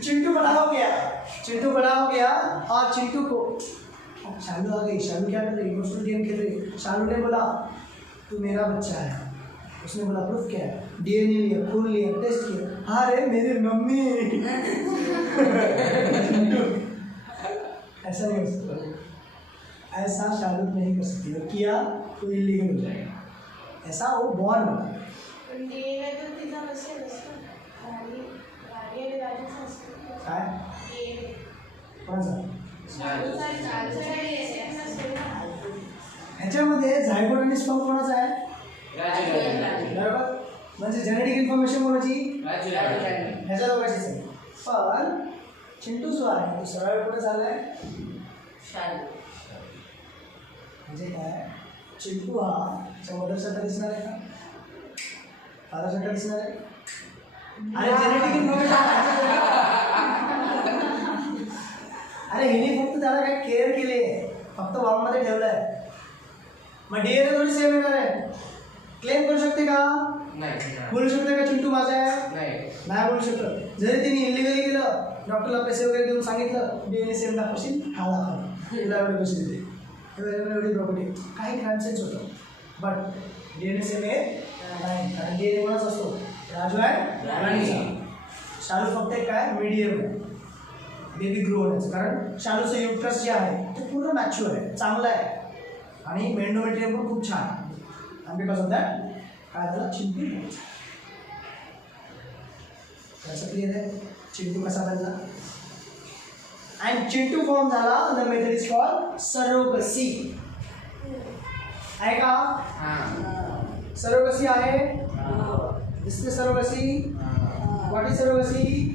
चिंटू बड़ा हो गया, चिंटू बड़ा हो गया, और चिंटू को शालू आ गई, शालू क्या कर रही, इमोशनल गेम खेल रही, शालू ने बोला तू मेरा बच्चा है, उसने बोला प्रूफ क्या है, DNA लिया, खून लिया, टेस्ट किया, अरे मेरी मम्मी ऐसा नहीं हो सकता, ऐसा शालू नहीं कर सकती, और किया तो इलीगल हो जाएगा, ऐसा वो बॉर्न बना ह्याच्यामध्ये झायगोट आणि स्पर्म कोणाचा आहे, बरोबर, म्हणजे जेनेटिक इन्फॉर्मेशन कोणाची, ह्याच्या दोघांचीच आहे, पण चिंटू जो आहे तो सरळ कुठे झालाय शॅलो. म्हणजे काय चिंटू हा मदरसाठा दिसणार आहे का फादरसाठा दिसणार आहे अरे जेनेटिक इन्फॉर्मेशन अरे हिने फक्त त्याला काय केअर केली आहे फक्त वॉर्ममध्ये ठेवलं आहे मग डीएनए थोडी सेम येणार आहे क्लेम करू शकते का नाही. बोलू शकते का चिंटू माझा आहे नाही. नाही बोलू शकत जरी तिने इलिगली केलं डॉक्टरला पैसे वगैरे देऊन सांगितलं डीएनए सेम दाखवशील हा दाखव तुला एवढे पैसे देते एवढी प्रॉपर्टी काही क्राईम होतं बट डीएनए सेम आहे नाही कारण डीएनए कोणाच असतो राजू आहे राणीचा शालू फक्त एक काय मीडियम आहे बेबी ग्रो होण्याचं कारण शालूचं युट्रस जे आहे ते पूर्ण मॅच्युअर आहे चांगलं आहे आणि मेंडोमेट्रियम पण खूप छान आहे आणि बिकॉज ऑफ दॅट काय झालं चिंटू कसं क्लिअर आहे चिंटू कसा बनला अँड चिंटू फॉर्म झाला the method is called surrogacy आहे का सरोगसी आहे दिसते surrogacy what is surrogacy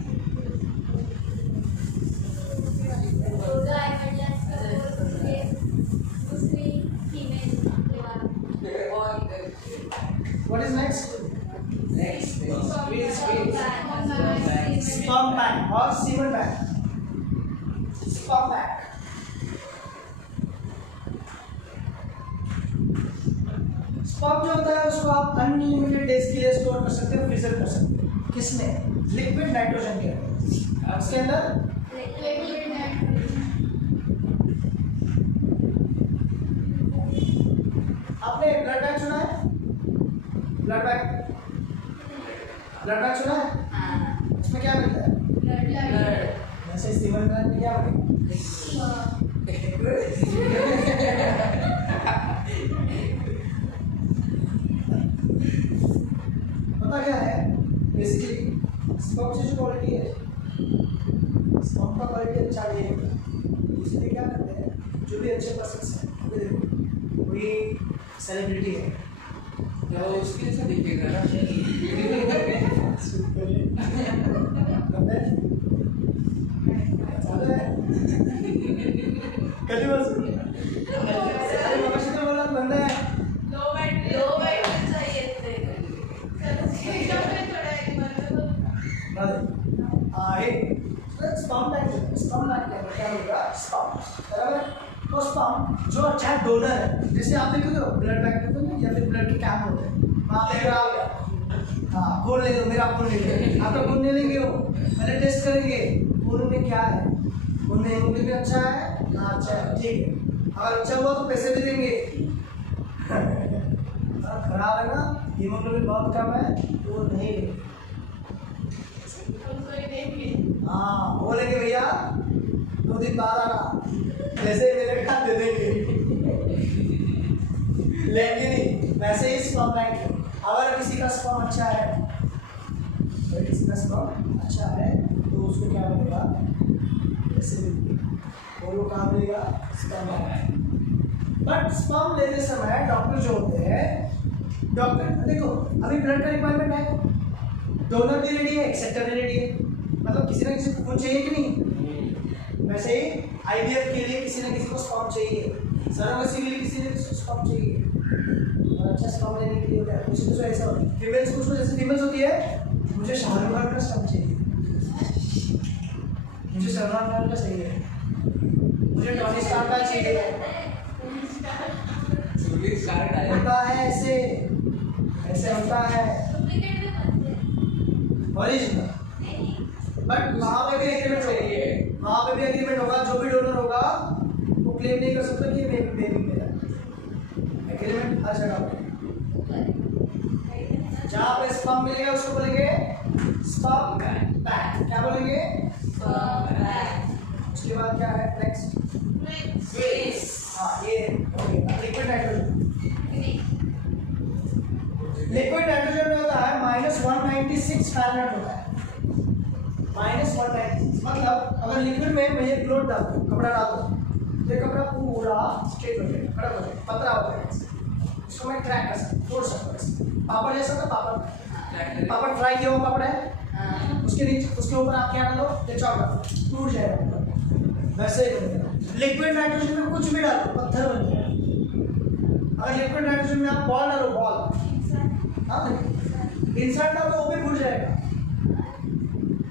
What is next? Next. Please. Sperm bank or semen bank. Sperm bank. Sperm जो होता है उसको आप अनलिमिटेड डेज के लिए स्टोर कर सकते हो फ्रीजर कर सकते हो किसमें लिक्विड नाइट्रोजन के अंदर उसके अंदर आपने ब्लड बैंक सुना है ब्लड बैंक सुना है उसमें क्या मिलता है वैसे सीमन बैंक में क्या पता क्या है बेसिकली स्पर्म की जो क्वालिटी है स्पर्म का क्वालिटी अच्छा नहीं है इसलिए क्या करते हैं जो भी अच्छे पर्सन हैं वही सेलिब्रिटी है तो उसके जैसा दिखेगा ना. कधी बसून मगाशी तर बोलत बंद आहे आहे स्पर्म बैंक क्या होगा स्पर्म बराबर तो स्पर्म जो अच्छा डोनर है जैसे आप देखो तो ब्लड बैंक होते हैं या फिर ब्लड के कैंप होते हैं वहाँ पे आ गया हाँ खून ले लो मेरा खून ले लो आप तो खून नहीं लेंगे हो पहले टेस्ट करेंगे खून में क्या है खून में हेमोग्लोबिन अच्छा है हाँ अच्छा है ठीक है अगर अच्छा हुआ तो पैसे भी देंगे खराब है ना हीमोग्लोबिन बहुत कम है तो वो नहीं हाँ बोलेंगे भैया 2 दिन बाद आना जैसे मेरे खाते दे देंगे लेंगे नहीं वैसे ही स्पर्म बैंक अगर किसी का स्पर्म अच्छा है तो किसी का स्पर्म अच्छा है तो उसको क्या मिलेगा ऐसे वो लोग कहाँ मिलेगा स्पर्म बैंक बट स्पर्म लेते समय डॉक्टर जो होते हैं डॉक्टर देखो अभी ब्लड का रिक्वायरमेंट है डोनर भी रेडी है एक्सेप्टर भी रेडी है मतलब किसी ना किसी को खून चाहिए कि नहीं वैसे ही आईवीएफ के लिए किसी ना किसी को स्पर्म चाहिए सरोगेसी के लिए किसी ना किसी को स्पर्म चाहिए और अच्छा स्पर्म लेने के लिए होता है कुछ तो ऐसा फीमेल्स कुछ जैसे फीमेल्स होती है मुझे शाहरुख खान का स्पर्म चाहिए मुझे सलमान खान का चाहिए मुझे टॉनी स्टार का चाहिए होता है ऐसे होता है ओरिजिनल बट वहाँ पे भी एग्रीमेंट चाहिए वहाँ पे भी एग्रीमेंट होगा जो भी डोनर होगा वो क्लेम नहीं कर सकता कि बेबी मेरा एग्रीमेंट हर जगह पे जहाँ पे स्पर्म मिलेगा उसको बोलेंगे स्पर्म बैंक क्या बोलेंगे उसके बाद क्या है नेक्स्ट हाँ ये लिक्विड नाइट्रोजन लिक्विड नाइट्रोजन में होता है -196 फ़ारेनहाइट होता है -196 मतलब अगर लिक्विड में मैं ये क्लोथ डाल दूँ कपड़ा डाल दूँ तो ये कपड़ा पूरा स्ट्रेट हो जाएगा खड़ा हो जाएगा पतला हो जाएगा इसको मैं क्रैक कर सकता हूँ तोड़ सकता हूँ पापड़ जैसा था पापड़ फ्राई किया हुआ पापड़ है उसके नीचे उसके ऊपर आप क्या डालो, चावल टूट जाएगा ऊपर। वैसे ही बनेगा। लिक्विड नाइट्रोजन में कुछ भी डालो पत्थर बन जाएगा। अगर लिक्विड नाइट्रोजन में आप बॉल डालो, बॉल हाँ इंसर्ट डालो वो भी फूट जाएगा।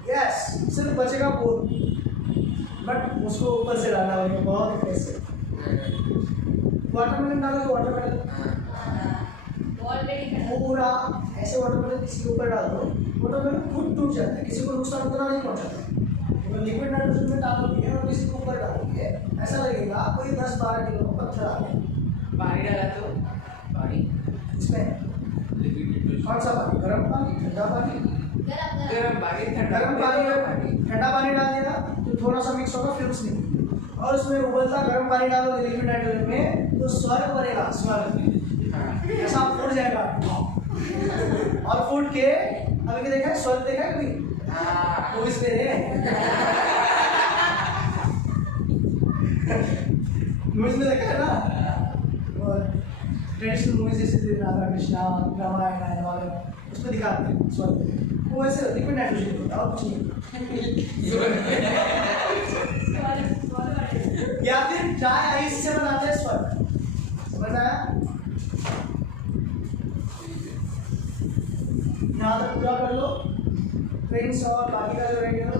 यस, सिर्फ बचेगा बोल, बट उसको ऊपर से डालना होगा बहुत कैसे। वाटरमेलन डालोगे, वाटरमेलन पूरा ऐसे वाटरमेलन किसी के ऊपर डाल दो, वाटरमेलन खुद टूट जाता है, किसी को नुकसान उतना नहीं पहुंचाता। तो लिक्विड नाइट्रोजन में डालोगे और किसी के ऊपर डालोगे, ऐसा लगेगा कोई 10-12 किलो का पत्थर आ गया। पानी डाला तो पानी इसमें लिक्विड कौन सा पानी, गर्म पानी, ठंडा पानी? गर्म पानी, गर्म पानी, ठंडा पानी डाल दिया तो थोड़ा सा मिक्स होगा, फिर उसमें और उसमें उबलता गर्म पानी डालोगे लिक्विड नाइट्रोजन में तो स्वर्ग बनेगा, स्वर्ग ऐसा फूट जाएगा। और फूट के अभी क्या देखा है, स्वर्ग देखा है कभी? हाँ वो इसमें मूवीज में देखा है ना, ट्रेडिशनल मूवीज जैसे राधा कृष्णा, रामायण आने वाले उसमें दिखाते हैं स्वर्ग, वो ऐसे लिक्विड नाइट्रोजन होता है और कुछ नहीं। या फिर ड्राई आइस से बनाते हैं स्वर्ग, समझ आया? यहाँ तक पूरा कर लो फ्रेंड्स, और बाकी का जो रहेगा